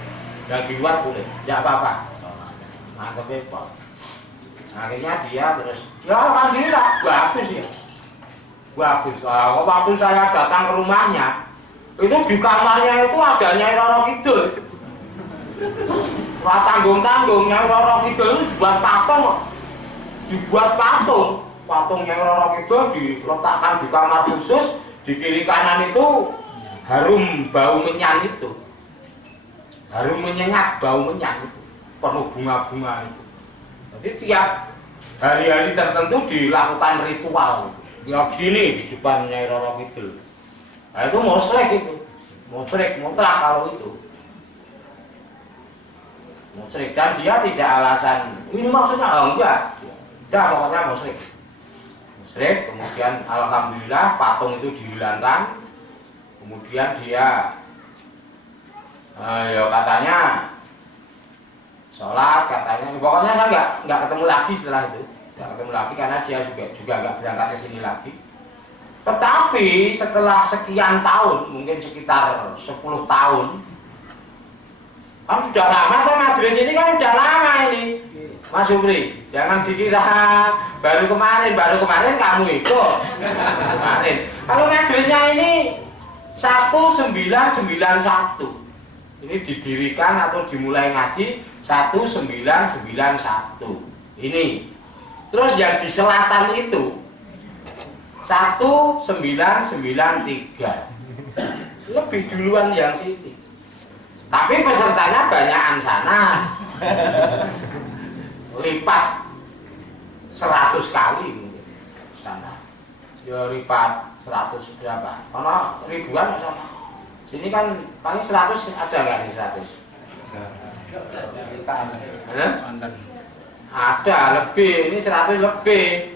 dan di luar kulit, tidak apa-apa. Mantap Pak. Akhirnya dia terus, ya alhamdulillah, bagus ya. Bagus. Nah, waktu saya datang ke rumahnya, itu di kamarnya itu ada Nyai Roro Kidul. Tanggung-tanggung Nyai Roro Kidul itu dibuat patung. Dibuat patung. Patung Nyai Roro Kidul diletakkan di kamar khusus. Di kiri kanan itu harum bau menyan itu. Harum menyengat, bau menyan itu. Penuh bunga-bunga itu. Jadi tiap hari-hari tertentu dilakukan ritual. Ya gini di depan Nyai Roro Kidul. Nah itu musyrik itu. Musyrik mutlak kalau itu. Musyrik, dan dia tidak alasan ini maksudnya enggak. Udah pokoknya musyrik. Musyrik, kemudian alhamdulillah patung itu dihilangkan. Kemudian dia ya katanya sholat, katanya pokoknya saya enggak ketemu lagi setelah itu. Nggak ketemu lagi karena dia juga nggak berangkat ke sini lagi. Tetapi setelah sekian tahun, mungkin sekitar 10 tahun, kan sudah lama kan majelis ini kan sudah lama ini, Mas Supri. Jangan dikira baru kemarin kamu ikut. Kemarin. Kalau majelisnya ini 1991. Ini didirikan atau dimulai ngaji 1991. Ini. Terus yang di selatan itu 1993. Lebih duluan yang sini. Tapi pesertanya banyakan sana. Lipat 100 kali mungkin sana. Ya lipat 100 berapa? Karena ribuan sama. Sini kan paling 100 ada nggak nih 100? Ada lebih, ini 100 lebih.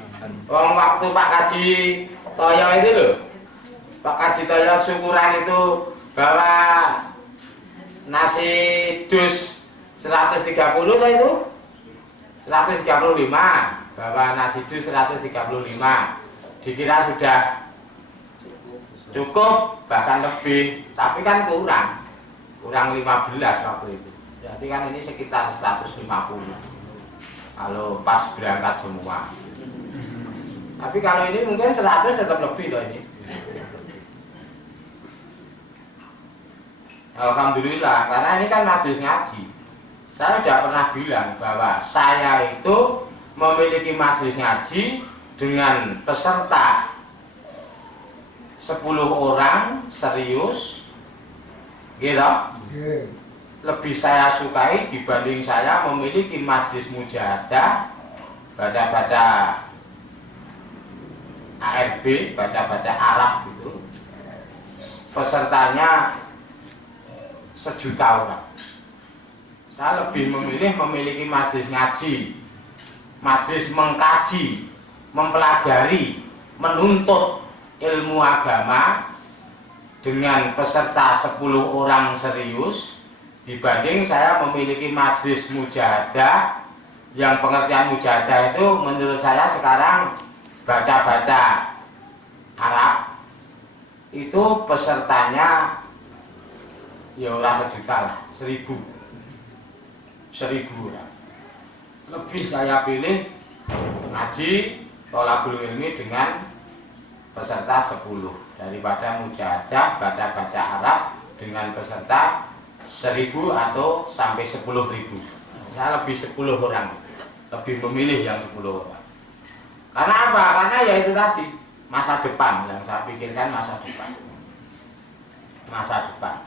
Waktu Pak Kaji Toyo itu loh, Pak Kaji Toyo syukuran itu bawa nasi dus 130 tuh itu 135, bawa nasi dus 135. Dikira sudah cukup, bahkan lebih, tapi kan kurang 15 waktu itu. Jadi kan ini sekitar 150 kalau pas berangkat semua. Tapi kalau ini mungkin 100 tetap lebih loh ini. Alhamdulillah, karena ini kan majelis ngaji. Saya sudah pernah bilang bahwa saya itu memiliki majelis ngaji dengan peserta 10 orang serius, gitu. Lebih saya sukai dibanding saya memiliki majelis mujahadah, baca-baca ARB, baca-baca Arab gitu. Pesertanya 1 juta orang. Saya lebih memilih memiliki majelis ngaji, majelis mengkaji, mempelajari, menuntut ilmu agama dengan peserta 10 orang serius, dibanding saya memiliki majelis mujahadah yang pengertian mujahadah itu menurut saya sekarang baca-baca Arab itu pesertanya ya ora 1 juta lah, 1000 orang. Lebih saya pilih ngaji thalabul ilmi dengan peserta 10 daripada mujahadah baca-baca Arab dengan peserta 1000 atau sampai 10.000. Saya lebih 10 orang, lebih memilih yang 10 orang. Karena apa? Karena ya itu tadi, masa depan yang saya pikirkan, masa depan. Masa depan.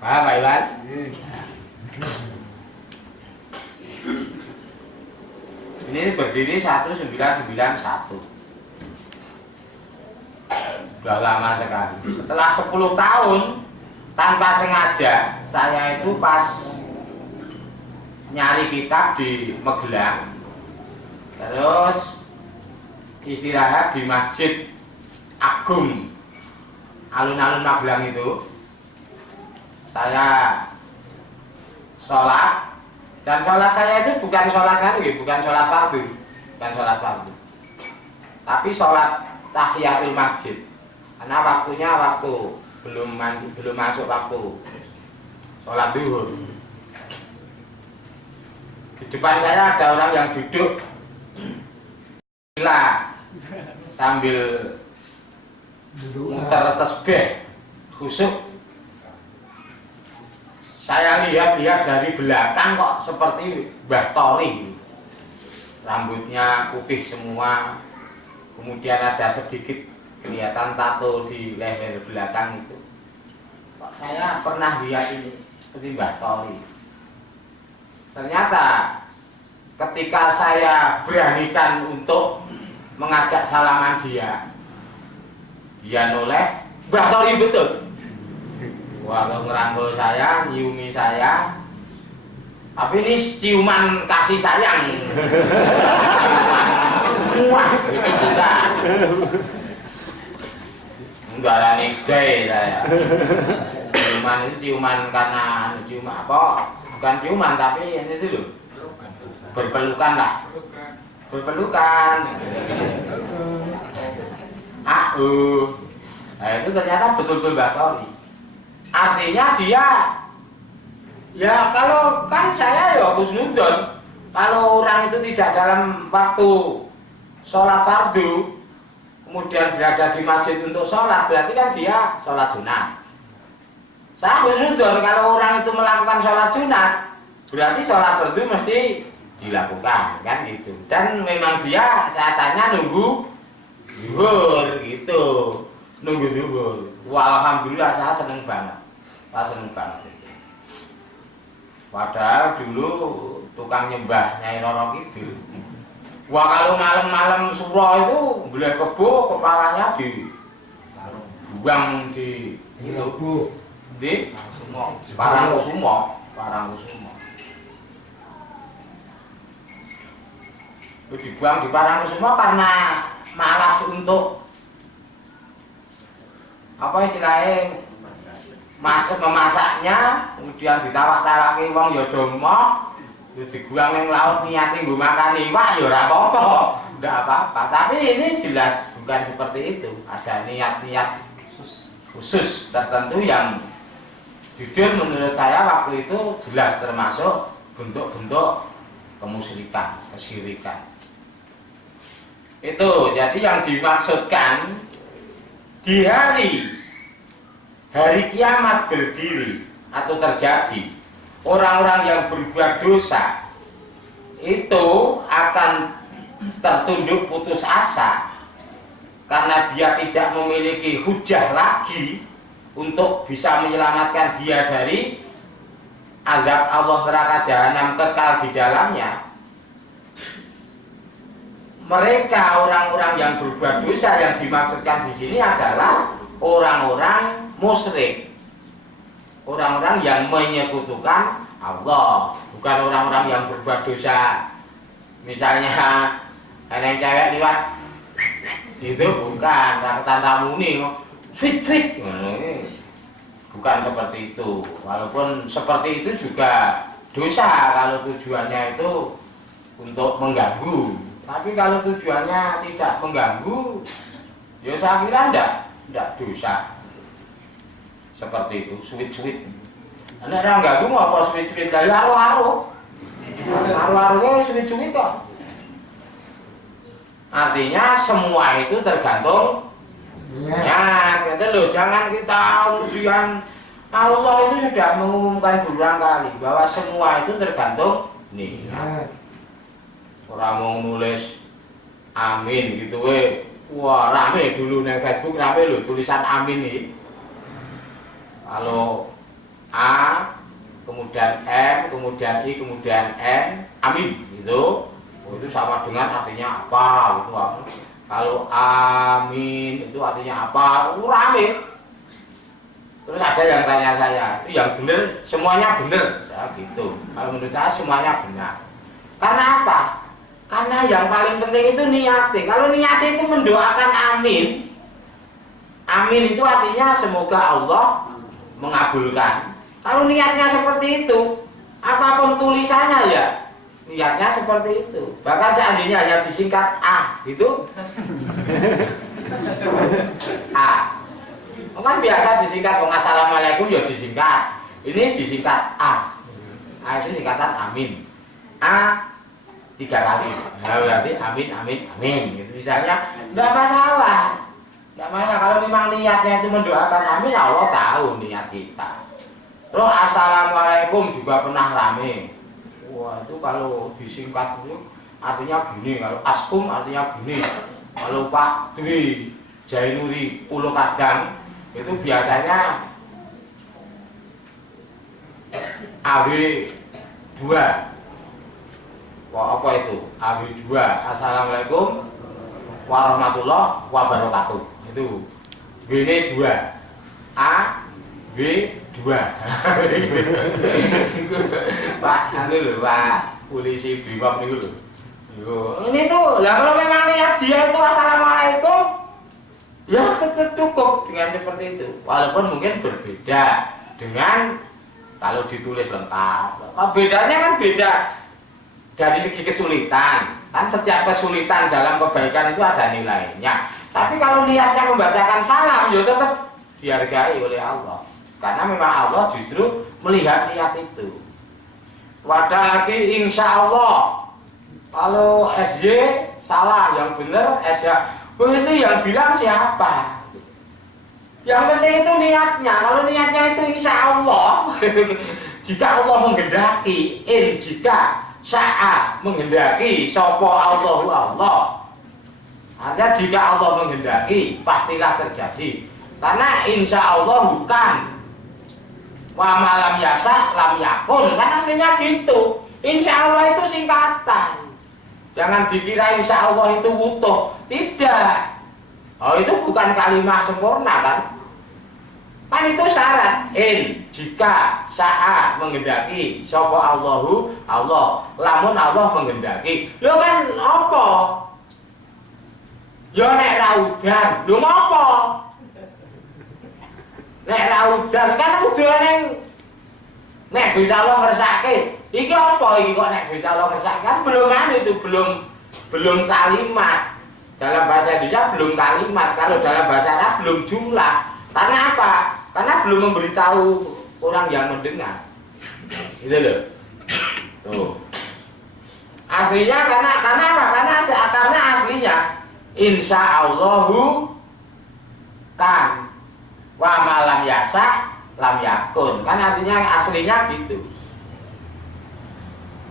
Paham Pak Iwan? Ini berdiri 1991. Sudah lama sekali. Setelah 10 tahun tanpa sengaja, saya itu pas nyari kitab di Magelang, terus istirahat di Masjid Agung alun-alun Magelang itu. Saya sholat, dan sholat saya itu bukan sholat bukan sholat fardu, tapi sholat tahiyatul masjid. Karena waktunya belum masuk waktu sholat zuhur. Di depan saya ada orang yang duduk gila sambil muter tasbih khusyuk. Saya lihat dari belakang kok seperti Mbah Tori. Rambutnya putih semua, kemudian ada sedikit kelihatan tato di leher belakang itu. Kok saya pernah lihat ini seperti Mbah Tori. Ternyata ketika saya beranikan untuk mengajak salaman dia noleh, Mbah Tori betul. Walau ngerangkul saya, nyiumi saya, tapi ini ciuman kasih sayang. Wah, itu bukan. Enggak ada nih gay saya. Ciuman itu ciuman karena ciuman apa? Bukan ciuman tapi ini dulu berpelukan lah. Berpelukan. Nah itu ternyata betul-betul Mbah Tori. Artinya dia, ya kalau kan saya ya husnudon, Kalau orang itu tidak dalam waktu sholat fardu, kemudian berada di masjid untuk sholat, berarti kan dia sholat sunat. Saya husnudzon kalau orang itu melakukan sholat sunat, berarti sholat fardu mesti dilakukan, kan gitu. Dan memang dia, saya tanya, nunggu zuhur gitu, nunggu zuhur. Wah, alhamdulillah saya seneng banget, Padahal dulu tukang nyembah Nyai Roro Kidul. Wah, kalau malam-malam suro itu boleh kebo, kepalanya dibuang di itu di Parangkusumo. Itu dibuang di Parangkusumo karena malas untuk apa istilahnya memasaknya, kemudian ditawak-tawaki wong ya domo, dibuang ning laut niate nggo makan iwak ya ora apa-apa, ndak apa-apa. Tapi ini jelas bukan seperti itu. Ada niat-niat khusus tertentu yang jujur menurut saya waktu itu jelas termasuk bentuk-bentuk kemusyrikan, kesyirikan. Itu jadi yang dimaksudkan di hari kiamat berdiri atau terjadi, orang-orang yang berbuat dosa itu akan tertunduk putus asa karena dia tidak memiliki hujah lagi untuk bisa menyelamatkan dia dari azab Allah neraka jahanam kekal di dalamnya. Mereka orang-orang yang berbuat dosa yang dimaksudkan di sini adalah orang-orang musyrik, orang-orang yang menyekutukan Allah, bukan orang-orang yang berbuat dosa. Misalnya ada yang cewek lewat, itu bukan rakyat ramuni, sweet, bukan seperti itu. Walaupun seperti itu juga dosa kalau tujuannya itu untuk mengganggu. Tapi kalau tujuannya tidak mengganggu, ya saya kira tidak dosa. Seperti itu, sweet. Nek ora ganggu apa sweet dari aro-aro. Aro-arone sweet kok. Artinya semua itu tergantung niat. Gitu loh, jangan kita ujian. Allah itu sudah mengumumkan berulang kali bahwa semua itu tergantung niat. Orang mau nulis amin gitu wah rame dulu nih Facebook, rame loh tulisan amin nih. Kalau A, kemudian M, kemudian I, kemudian N, amin gitu. Itu sama dengan artinya apa gitu. Kalau amin itu artinya apa? Rame. Terus ada yang tanya saya, itu yang benar, semuanya benar. Ya gitu. Kalau menurut saya semuanya benar. Karena apa? Karena yang paling penting itu niatnya. Kalau niatnya itu mendoakan amin, amin itu artinya semoga Allah mengabulkan. Kalau niatnya seperti itu, apapun tulisannya ya niatnya seperti itu. Bahkan seandainya hanya disingkat A, gitu. A. Kan biasa disingkat assalamualaikum ya disingkat. Ini disingkat A. A itu singkatan amin. A 3 kali. Nah, berarti amin gitu. Misalnya enggak masalah. Enggak masalah kalau memang niatnya itu mendoakan amin, Allah tahu niat kita. Terus assalamualaikum juga pernah rame. Wah, itu kalau disingkat itu artinya gini, kalau askum artinya gini. Kalau Pak Dwi Jainuri Pulau Kadang itu biasanya AW2. Wah, apa itu? AW2. Assalamualaikum warahmatullahi wabarakatuh. Itu BN2. A B2. Pak, anu lho, Pak, polisi Brimob niku lho. Ini tuh, lah kalau memang niat dia itu assalamualaikum, ya cukup dengan seperti itu. Walaupun mungkin berbeda dengan kalau ditulis lengkap. Bedanya kan beda dari segi kesulitan. Kan setiap kesulitan dalam kebaikan itu ada nilainya. Tapi kalau niatnya membacakan salam, ya tetap dihargai oleh Allah. Karena memang Allah justru melihat niat itu. Wadah lagi insya Allah. Kalau SY salah, yang benar SY. Oh, itu yang bilang siapa? Yang penting itu niatnya. Kalau niatnya itu insya Allah. Jika Allah menghendaki, jika sya'a menghendaki, sopo Allahu Allah. Artinya jika Allah menghendaki, pastilah terjadi. Karena insya Allah bukan. Wa malam yasa lam yakun. Kan aslinya gitu. Insya Allah itu singkatan. Jangan dikira insya Allah itu utuh. Tidak. Oh, itu bukan kalimat sempurna kan? Kan itu syarat. Jika sa'a menghendaki, sapa Allahu Allah. Lamun Allah menghendaki. Lho kan apa? Ya nek ra udan. Lho ngopo? Nek ra udan kan udane nek Gusti Allah ngersake. Iki apa iki kok nek Gusti Allah ngersake? Kan belum kalimat. Dalam bahasa Indonesia belum kalimat. Kalau dalam bahasa Arab belum jumlah. Karena apa? Karena belum memberitahu orang yang mendengar. Gitu loh. Tuh. Aslinya karena apa? Karena aslinya insya Allahu kan wa malam yasa lam yakun. Kan artinya aslinya gitu.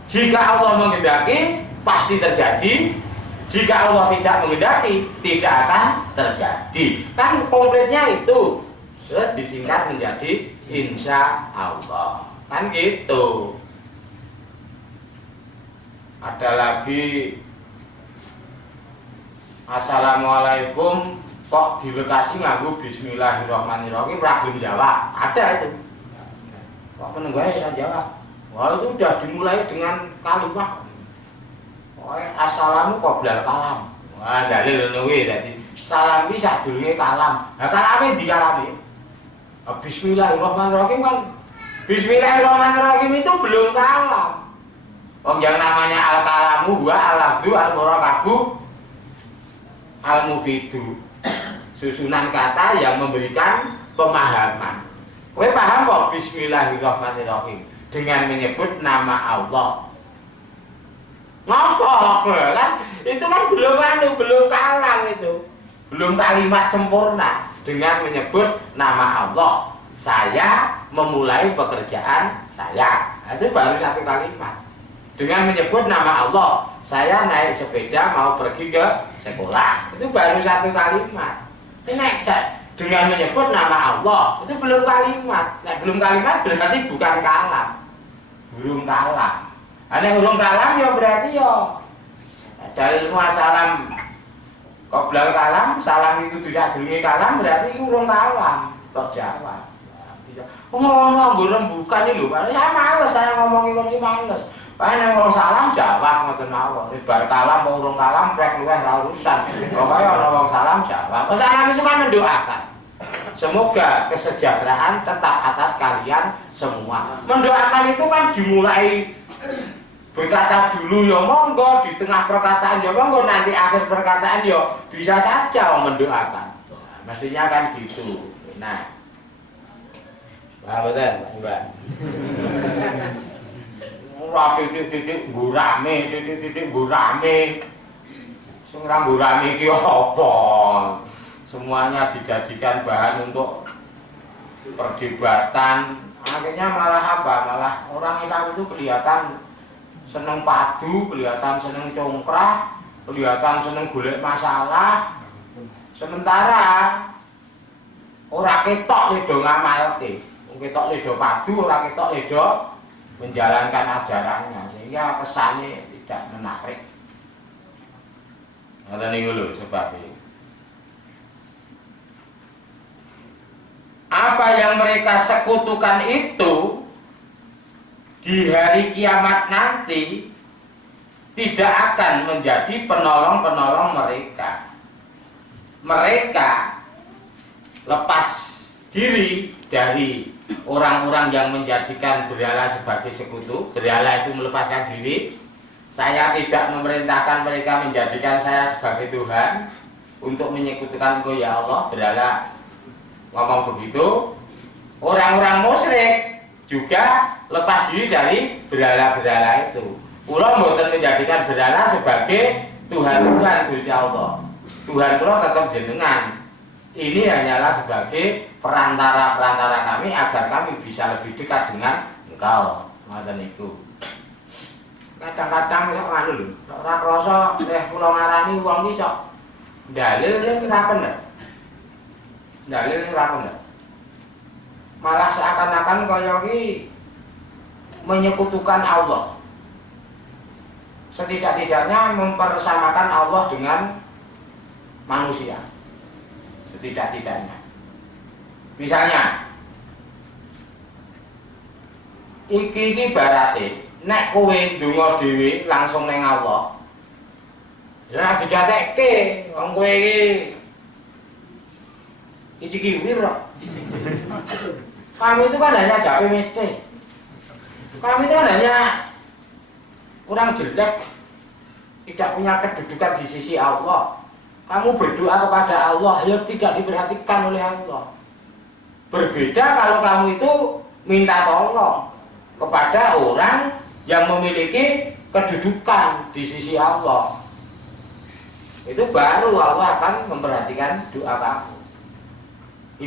Jika Allah menghendaki pasti terjadi. Jika Allah tidak menghendaki tidak akan terjadi. Kan kompletnya itu. Terus disingkat menjadi insya Allah. Kan gitu. Ada lagi assalamualaikum kok di Bekasi nganggo bismillahirrahmanirrahim ra gelem jawab. Ada itu. Kok penenggae ora jawab. Wah, itu udah dimulai dengan kalimat. Assalamu qoblal kalam. Wah, dalil ngono kuwi dadi salam iki sadurunge kalam. Lah kalame dikalami. Bismillahirrahmanirrahim kan Bismillahirrahmanirrahim itu belum kalam. Yang namanya al-kalamu wa al-lafdu al-murakabu al-mufidu. Susunan kata yang memberikan pemahaman. Kowe paham kok Bismillahirrahmanirrahim dengan menyebut nama Allah. Ngopo kan? Itu kan belum kalam itu. Belum kalimat sempurna. Dengan menyebut nama Allah, saya memulai pekerjaan saya. Nah, itu baru satu kalimat. Dengan menyebut nama Allah, saya naik sepeda mau pergi ke sekolah. Itu baru satu kalimat. Ini dengan menyebut nama Allah, itu belum kalimat. Nah, belum kalimat berarti bukan kalam. Belum kalam. Ada urung kalam ya berarti ya dalil muasalam qoblal kalam, salam itu disadurunge kalam berarti urung kalam. Tok jawab. Ngono nggo rembukan iki lho, Pak. Saya males saya ngomong ngono iki males. Pak nek wong salam jawab ngoten mawon. Wis bar kalam mau urung kalam prek luweh ra urusan. Pokoke ana wong salam jawab. Salam itu kan mendoakan. Semoga kesejahteraan tetap atas kalian semua. Mendoakan itu kan dimulai berkata dulu ya monggo, di tengah perkataan ya monggo, nanti akhir perkataan ya bisa saja mendoakan. Nah, mestinya kan gitu. Nah, betul, Mbak. Ora titik-titik gurame, titik-titik gurame. Sing ra gurame iki apa? Semuanya dijadikan bahan untuk perdebatan. Akhirnya malah apa? Malah orang Islam itu kelihatan seneng padu, kelihatan seneng congkrah, kelihatan seneng golek masalah. Sementara ora ketok ledo ngamalke. Wong ketok ledo padu, ora ketok ledo menjalankan ajarannya, sehingga kesannya tidak menarik. Ngoten niku lho sebabnya. Apa yang mereka sekutukan itu di hari kiamat nanti tidak akan menjadi penolong-penolong mereka. Mereka lepas diri dari orang-orang yang menjadikan berhala sebagai sekutu. Berhala itu melepaskan diri. Saya tidak memerintahkan mereka menjadikan saya sebagai Tuhan untuk menyekutukan Engkau ya Allah. Berhala ngomong begitu. Orang-orang musyrik juga lepas diri dari berhala-berhala itu. Kula mboten menjadikan berhala sebagai Tuhan Gusti Allah. Tuhan kula tetap jenengan. Ini hanyalah sebagai perantara kami agar kami bisa lebih dekat dengan Engkau. Ngoten niku. Kadang-kadang iso anu lho, ora krasa kula ngarani wong iki sok dalil ning ora bener. Dalil ning ora bener. Malah seakan-akan kaya iki menyekutukan Allah. Setidak-tidaknya mempersamakan Allah dengan manusia. Setidak-tidaknya. Misalnya iki barate nek kowe ndonga dhewe langsung ning Allah. Ya digatekke wong kowe iki piro? Kami itu kan hanya jape mete. Kami itu kan hanya kurang jelek, tidak punya kedudukan di sisi Allah. Kamu berdoa kepada Allah, ya tidak diperhatikan oleh Allah. Berbeda kalau kamu itu minta tolong kepada orang yang memiliki kedudukan di sisi Allah. Itu baru Allah akan memperhatikan doa kamu.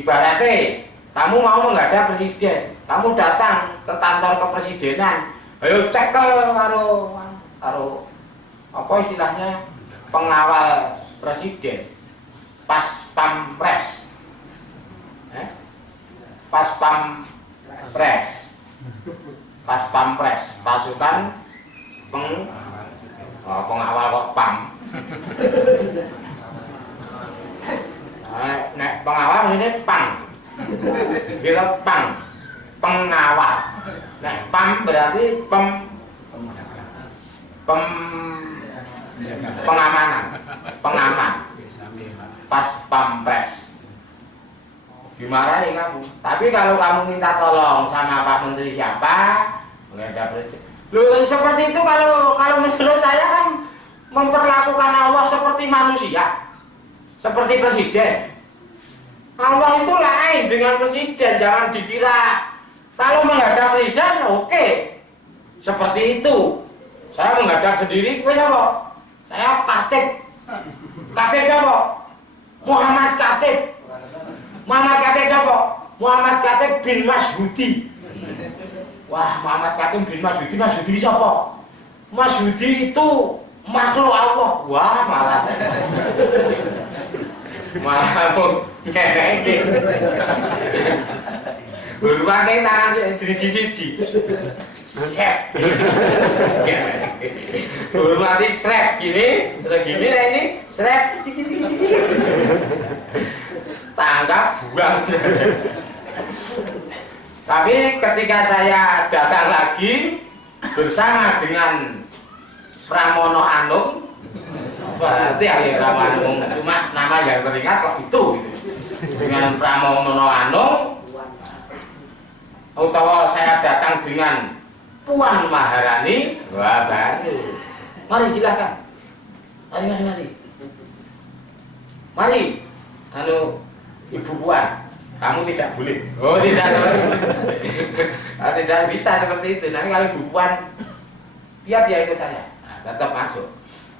Ibaratnya kamu mau menghadap presiden, kamu datang ke kantor kepresidenan, ayo cekel karo apa istilahnya pengawal presiden, pas pampres, pas pampres, pasukan pengawal kok pam. Nek pengawal ini pang, kira pang, pengawal. Nek pam berarti pengamanan, pengaman. Pas pampres dimarahi kamu. Tapi kalau kamu minta tolong sama Pak Menteri siapa, menghadap presiden. Loh, seperti itu kalau menurut saya kan memperlakukan Allah seperti manusia, seperti presiden. Allah itu lain dengan presiden, jangan dikira kalau menghadap presiden oke. Seperti itu. Saya menghadap sendiri, kowe sapa? Saya Katib. Katib siapa? Muhammad Katib. Muhammad Katib siapa? Muhammad Katib bin Mas'udi. Wah, Muhammad Katib bin Mas'udi. Mas'udi siapa? Mas'udi itu makhluk Allah. Wah, malah ngene. Hormate tangan siji-siji. Set. Hormati srep gini, terus gini lah ini srep. Tanggap buang. Tapi ketika saya datang lagi bersama dengan Pramono Anung, berarti ya Pramono Anung, cuma nama yang teringat kok itu. Dengan Pramono Anung, utawa saya datang dengan Puan Maharani, wah baru. Mari silakan. Mari. Ibu Puan, kamu tidak boleh. Oh tidak. Tidak bisa seperti itu. Nanti kalau Ibu Puan, dia ikut saya. Nah, tetap masuk.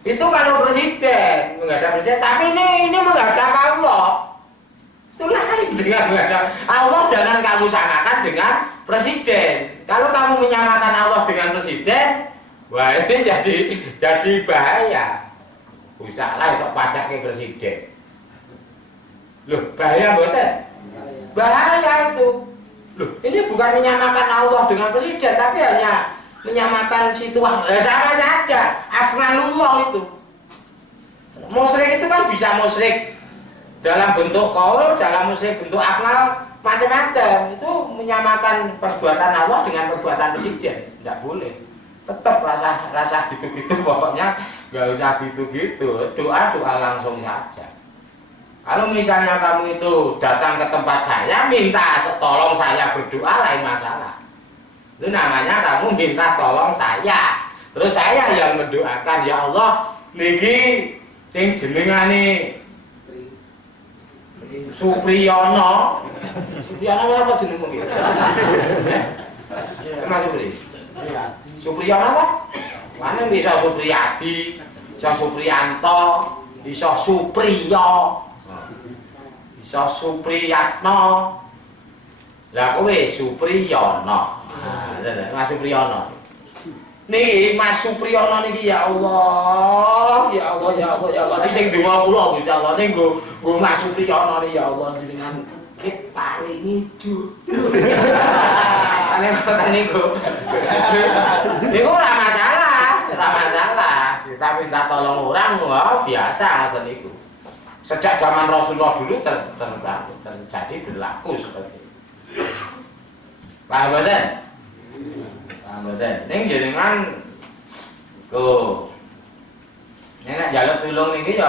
Itu kalau presiden menghadap presiden, tapi ini menghadap Allah. Itu lain dengan menghadap Allah. Jangan kamu samakan dengan presiden. Kalau kamu menyamakan Allah dengan presiden, wah ini jadi bahaya. Usahlah kok pajak ke presiden. Loh, bahaya mboten? Bahaya itu. Loh, ini bukan menyamakan Allah dengan presiden, tapi hanya menyamakan situasi. Sama saja, afnalullah itu. Musyrik itu kan bisa musyrik dalam bentuk qaul, dalam musyrik bentuk afnal, macam-macam. Itu menyamakan perbuatan Allah dengan perbuatan presiden. Tidak boleh. Tetap rasa gitu-gitu, pokoknya nggak usah gitu-gitu. Doa langsung saja. Kalau misalnya kamu itu datang ke tempat saya, minta tolong saya berdoa, lain masalah. Itu namanya kamu minta tolong saya. Terus saya yang mendoakan, ya Allah, niki sing jenengane Supriyono. Supriyono apa jenengmu iki? Mas Supri. Supriyono apa? Mana bisa Supriyadi, bisa Supriyanto, bisa Supriyo, bisa Supriyatno. Lah kowe Supriyono. Mas Supriyono. Niki Mas Supriyono niki ya Allah, ya Allah, ya Allah, ya Allah. Sing donga kula Gusti Allah niki nggo Mas Supriyono niki ya Allah jenengan paringi jodoh. Niku ora masalah, ora masalah. Kita minta tolong orang, wah biasa ngoten niku. Sejak zaman Rasulullah dulu terjadi berlaku seperti itu. Paham mboten? Paham mboten? Ning jenengan nek njaluk tulung niki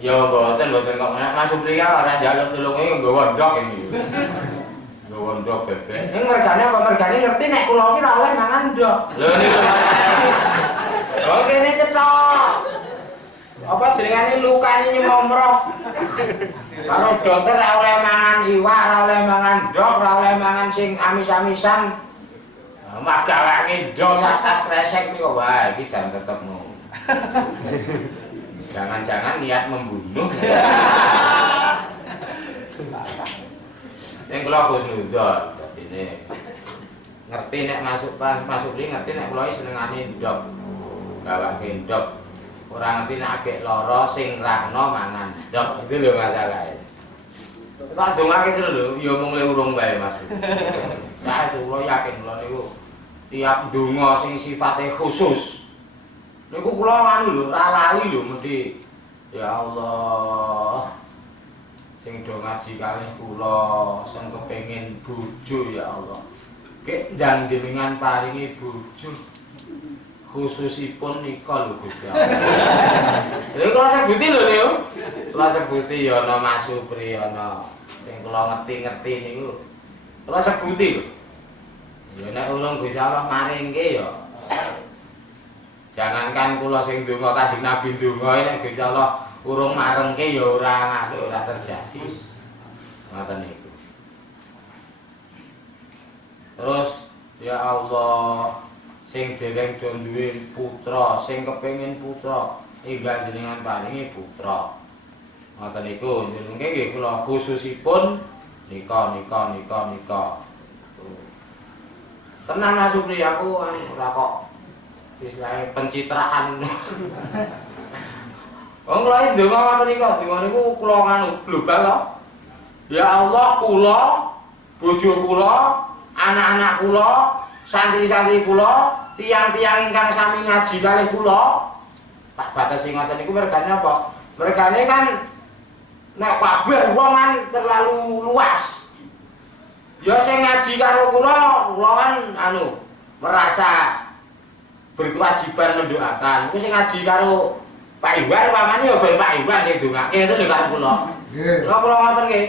ya mboten kok Mas Supriya ora njaluk tulunge nggawa ndok ini. Nggawa ndok bebek. Ning mergane apa mergane ngerti nek kula iki ora oleh mangan ndok. Lho niku. Oh kene cetok. Apa jenengane lukane nyemomroh. Karo dokter ora oleh mangan iwak, ora oleh mangan ndok, ora oleh mangan sing amis-amisan. Magawake ndok atas kresek niku wae iki jan tetep ngono. Jangan-jangan niat membunuh. Yang kula husnudzon dadine. Ngerti nek masuk ring ngerti nek kula senengane ndok. Gawake ndok. Ora ngerti nek agek lara sing rahno mangan ndok. Itu lho masalahe. Tak dongake terus lho, ya mung le urung wae Mas. Saya kula yakin kula niku tiap donga sing sifate khusus niku kula anu lho, ora lali lho mesti. Ya Allah. Sing do ngaji kalih kula, sing kepengin bojo ya Allah. Kek ndang jenengan paringi bojo. Khususipun nika lho Gusti Allah. Lha kula sebuti lho niku. Kula sebuti ya ana Mas Supri ana sing kula ngerti-ngerti niku. Kula sebuti lho. Ya nek urung Gusti Allah maringke ya jangankan kula sing donga Kanjeng Nabi donga nek Gusti Allah urung marengke ya ora terjadi. Ngoten niku. Terus ya Allah sing dereng do duwe putra, sing kepengin putra, enggal jenengan paringi putra. Ngoten niku jenenge nggih kula khususipun nika. Tenan Mas Supri aku ora kok istilahnya pencitraan. Wong kula ndonga ngoten niku kula nganu global to. Ya Allah kula, bojo kula, anak-anak kula, santri-santri kula, tiang-tiang ingkang sami ngaji kalih kula. Tak batasi ngoten niku mergane apa? Mergane kan nek kabeh wong kan terlalu luas. Ya sing ngaji karo kula kan merasa berkewajiban mendoakan. Iku sing ngaji karo Pak Iwan, pamane ya ben Pak Iwan sing ndongake itu lho karo kula. Nggih. Kula ngoten nggih.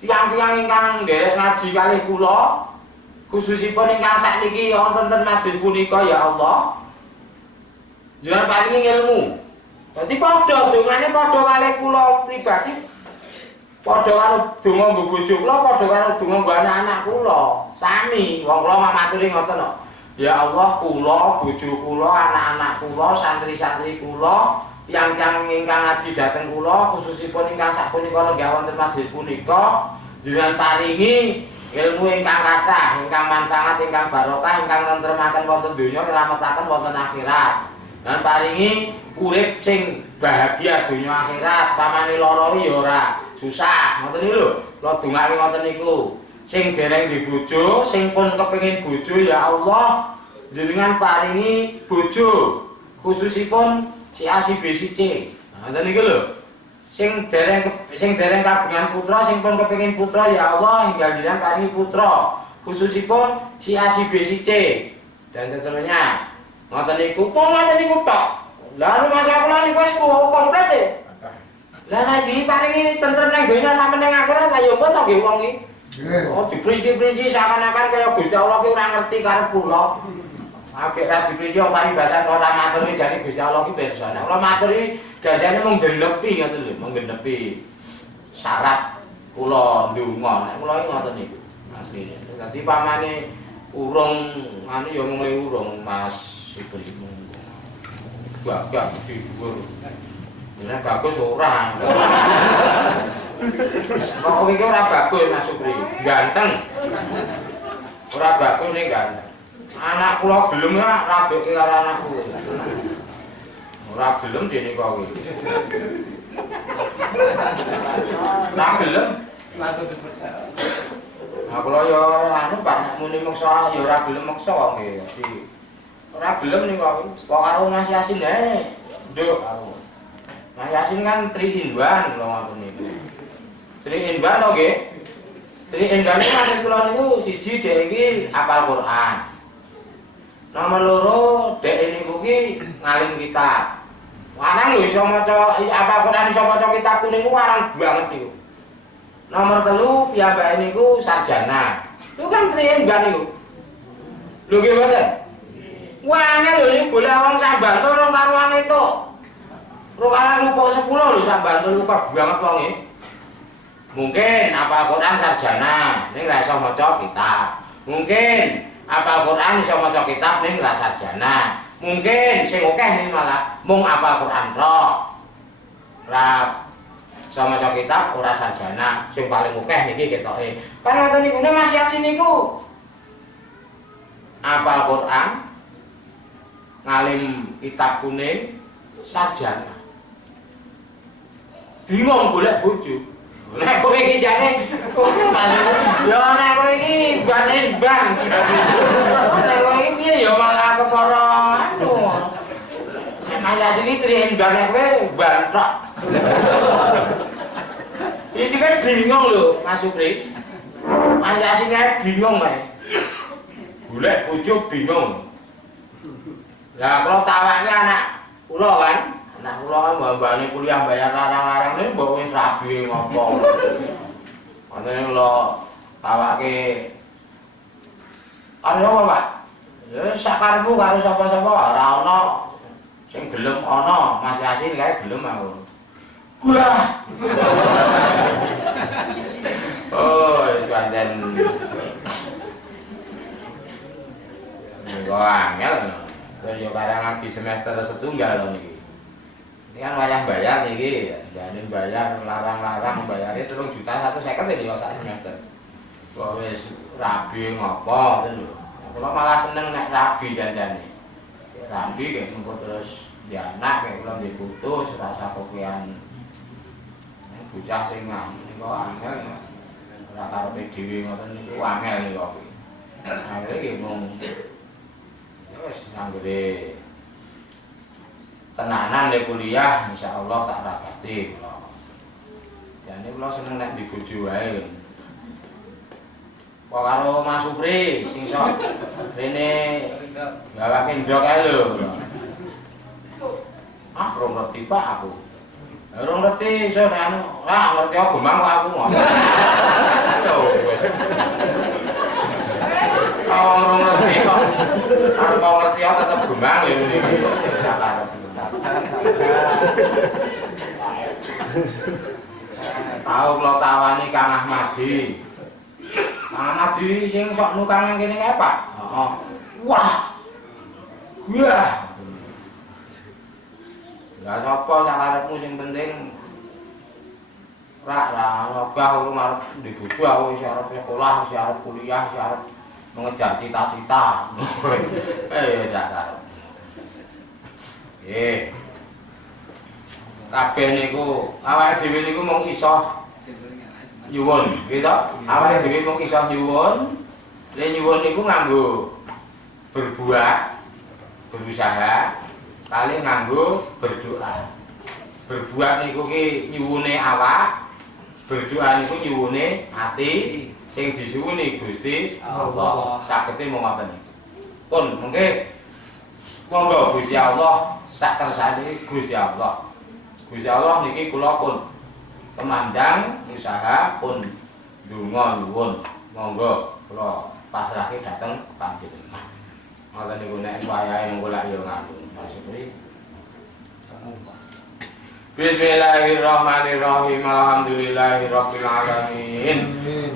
Tiang-tiang ingkang nderek ngaji kalih kula, khususipun ingkang sakniki wonten ten majelis punika ya Allah. Jenengan paringi ilmu. Dadi padha dongane padha kalih kula pribadi. Padha karo donga nggo bojo kula, padha karo donga nggo anak-anak kula. Sami, wong kula mamaturi ngoten kok. Ya Allah, kula, bojo kula, anak-anak kula, santri-santri kula, tiang-tiang ingkang ngaji dhateng kula, khususipun ingkang sapunika lenggah wonten majelis punika, jenengan paringi ilmu ingkang kathah, ingkang manfaat, ingkang barokah, ingkang nentremaken wonten donya, nylametaken wonten akhirat. Dan paringi urip sing bahagia donya akhirat, pamane lara ya ora susah. Ngoten niku lho, kula dongake ngoten niku. Sing dereng di bojo, sing pun kepengin bojo ya Allah, jenengan paringi bojo, khususipun si A si B si C. Ngoten niku lho. Sing dereng kagungan putra, sing pun kepengin putra ya Allah, hingga jenengan paringi putra, khususipun si A si B si C. Dan seterusnya. Ngoten niku, ngoten niku tok. Lah rumah sakula niku wis komplit e. Lah nek diparingi tentrem nang donya sampe ning akhirat ayo apa to nggih wong iki? Oh diprinci-princi seakan-akan kaya Gusti Allah ki ora ngerti karep kula. Agek ra diprinci wong paribasan ora maturi jane Gusti Allah ki pirsa. Nek kula maturi janjane mung genepi ngoten lho, mung genepi syarat kula ndonga. Nek kula iki ngoten niku. Mas asline. Dadi pamane urung anu ya mulai urung Mas Ibnu. Gagah di dhuwur. Nek bagus ora. Kok iki ora bagus Mas Supri. Ganteng. Ora bagus ning ganteng. Anak kula gelem ya rabekke karo anakku. Ora gelem dene kowe. Ora gelem langsung dipercaya. Nah, kula ya anu banyak muni meksa ya ora gelem meksa kok nggih. Ora gelem ning kok karo Mas Yasin ae. Nduk aku. Mas Yasin kan 3 in 1 kula ngoten niku. 3 in 1 to nggih. 3 in 1 maksud kula niku siji dhek iki hafal Quran. Nomor loro dhek niku ki ngalim kitab. Warang lho iso maca hafal Quran iso maca kitab niku warang banget niku. Nomor 3 piyambake niku sarjana. Itu kan 3 in 1 niku. Lho nggih mboten? Wah, lho niku golek wong sak Bantul rong karuan itu. Rong karuan lupa 10 lho sak Bantul lupa banget wonge. Mungkin hafal Quran sarjana, ning ra iso maca kitab. Mungkin hafal Quran iso maca kitab ning ra sarjana. Mungkin sing akeh ning malah mung hafal Quran tok. Ra iso maca kitab ora sarjana. Sing paling akeh niki ketoke. Kan ngoten niku Mas Yasin niku hafal Quran, ngalim kitab kuning, sarjana. Bingung golek bojo. Nek kowe iki jane ya nek kowe iki ban. Nek kowe iki piye ya malah kepara anu. Nek malah sini trien ban kowe bantok. Iki kan bingung lho Mas Supri. Malah sini bingung ae. Golek bojo bingung. Lah kalau tawake anak kula kan nah kula kan mbane kuliah bayar larang-larang niku mbok wis rabi ngopo. Wonten kula tawake karo apa, Pak? Ya sakarepmu karo sapa-sapa ora ana sing gelem ana, Mas Yasin kae gelem aku. Gua. Oh, wis pancen. Niku angel. Dan yo karang lagi semester setunggal lho niki. Ini kan wayah bayar niki, jane bayar larang-larang bayare 3.150.000 ya sak semester. Kok wis rabi ngopo ten lho. Kula malah seneng nek rabi janjane. Rabi kek engko terus di anak kek kula ndek putus rasa kopian. Bocah sing niku angel. Ora karepe dhewe ngoten niku angel niku. Angel iki mung wis nganggere tenanan le kuliah insyaallah tak rapati kula. Jane kula seneng nek di bojo wae. Kok karo Mas Supri sing sok rene gawake ndok ae lho. Ah, ora ngerti Pak aku. Ora ngerti iso nek anu, ora ngerti aku gemang kok aku ngono. Yo wis. Ora ngerti kok. Arep ngerti aku tetep gemang lho niki. Tahu kula tawani Kang Ahmadi. Kang Ahmadi sing sok nukang nang kene kae, Pak. Heeh. Wah. Wah. Lah sapa sakarepmu sing penting ra ngobah urung arep ndek bojo aku wis arep sekolah, wis arep kuliah, wis arep mengejar cita-cita. Wis sakarep. Kabeh niku awake dhewe niku mung iso nyuwun, gitu. Awake dhewe mung iso nyuwun. Lha nyuwun niku nganggo berbuat, berusaha, kali nganggo berdoa. Berbuat niku ki nyuwune awak, berdoa niku nyuwune ati, sing disuwuni Gusti Allah. Sagete mung ngoten niku. Pun mengke monggo Gusti Allah sak kersane Gusti Allah. Gusti Allah niki kula pun kemandang usaha pun ndonga nyuwun. Monggo kula pasrahke dhateng panjenengan. Ngoten niku nek wayahe kula yo nganu. Mas Supri. Bismillahirrahmanirrahim. Alhamdulillahirabbil alamin.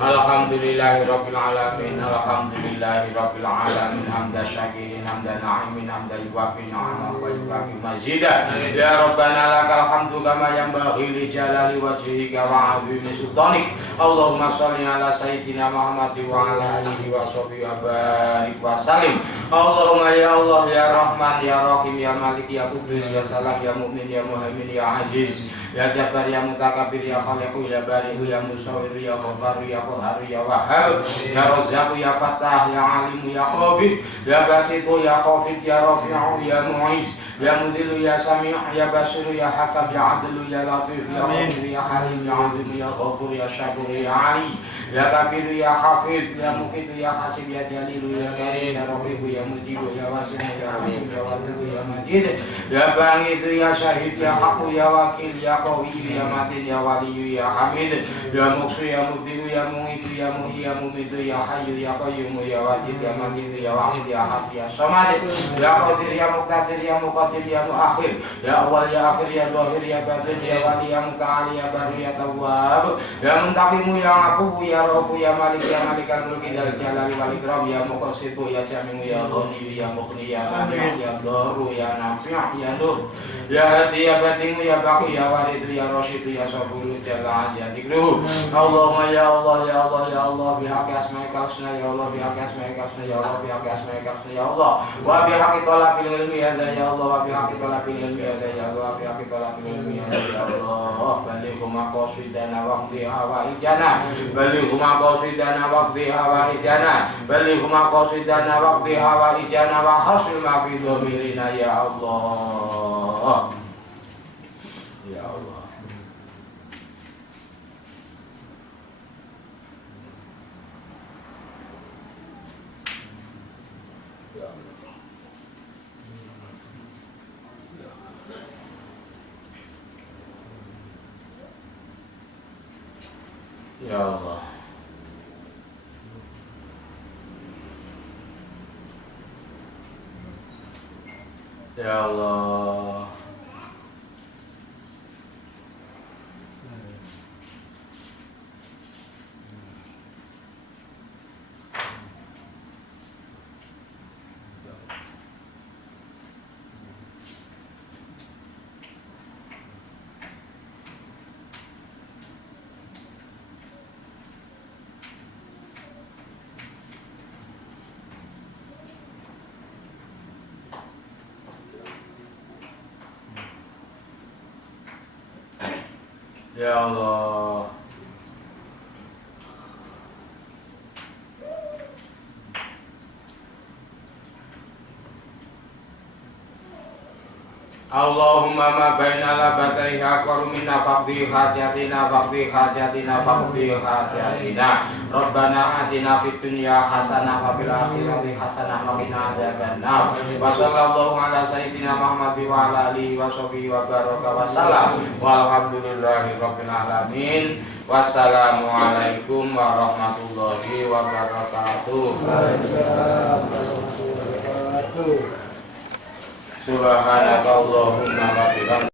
Alhamdulillahi rabbil alamin. Alhamdulillahi rabbil alamin. Hamdan syakirin, hamdan na'imin, hamdan yuwafi ni'amahu wa yukafi mazidah. Ya Rabbana lakal hamdu kama yanbaghi li jalali wajhika wa 'azimi sultanik. Allahumma shalli ala sayyidina Muhammad wa ala alihi wa sahbihi wa barik wa salim. Allahumma ya Allah ya Rahman ya Rahim ya Malik ya Qudus ya Salam ya Mu'min ya Muhaimin ya Aziz ya Jabbar ya Mutakabir ya Khaliqu ya Bari'u ya Musawwir ya Ghaffar ya Qahhar ya Wahhab ya Razzaq ya Fattah ya Alim ya Qabid ya Basitu ya Khafid ya Rafi'u ya Mu'iz ya Mudillu ya Sami' ya Basir ya Hakam ya Adlu ya Latif ya Qadir ya Halim ya Azim ya Ghafur ya Syakur ya Ali ya Kabir ya Hafid ya Muqit ya Hasib ya Jalil ya Karim ya Raqib ya Mujib ya Wasi' ya Rahim ya Wadud ya Majid ya Bangid ya Syahid ya Haqq ya Wakil ya Qawi ya Matin ya Wali ya Hamid ya Muqsi ya Mubdi ya Mu'id ya Muhyi ya Mumit ya Hayyu ya Qayyum ya Wajid ya Majid ya Wahid ya Ahad ya Samad ya Qadir ya Muqtadir ya Muqaddim ya Muakhir ya Awal ya Akhir ya Zahir ya Batin ya Wali ya Muta'ali ya Bari ya Tawwab ya Muntaqimu ya Afu ya Rafu ya Malik ya Malikal Mulki Dzal Jalali wal Ikram ya Muqsitu ya Jami'u ya Ghani ya Mughni ya Mani ya Dharu ya Nafi' ya Nur ya Hadi ya Batimu ya Baqi ya Walid ya Rasyid ya Saburu Jalla Azzatikru. Allahumma ya Allah ya Allah ya Allah bihaqqi asma'ikal husna ya Allah bihaqqi asma'ikal husna ya Allah bihaqqi asma'ikal husna ya Allah wa bihaqqi talabil ilmi ya Allah wa bihaqqi talabil ilmi ya Allah wa bihaqqi talabil ilmi ya Allah balighum maqasidana waqti hawaijana balighum maqasidana waqti hawaijana balighum maqasidana waqti hawaijana wa hasil ma fi dhamirina ya Allah ya Allah. Ya Allah. Ya Allah. Ya Allah. Allahumma ma baina labataiha qaru minna faqdi hajatina faqdi hajatina faqdi hajatina Rabbana atina fid dunya hasanah wa fil akhirati hasanah wa qina adzabannar wa sallallahu ala sayyidina Muhammad wa ala alihi wa sahbihi wa baraka wa salam walhamdulillahi rabbil alamin. Wassalamu alaikum warahmatullahi wabarakatuh. Subhanaka Allahumma wa bihamdika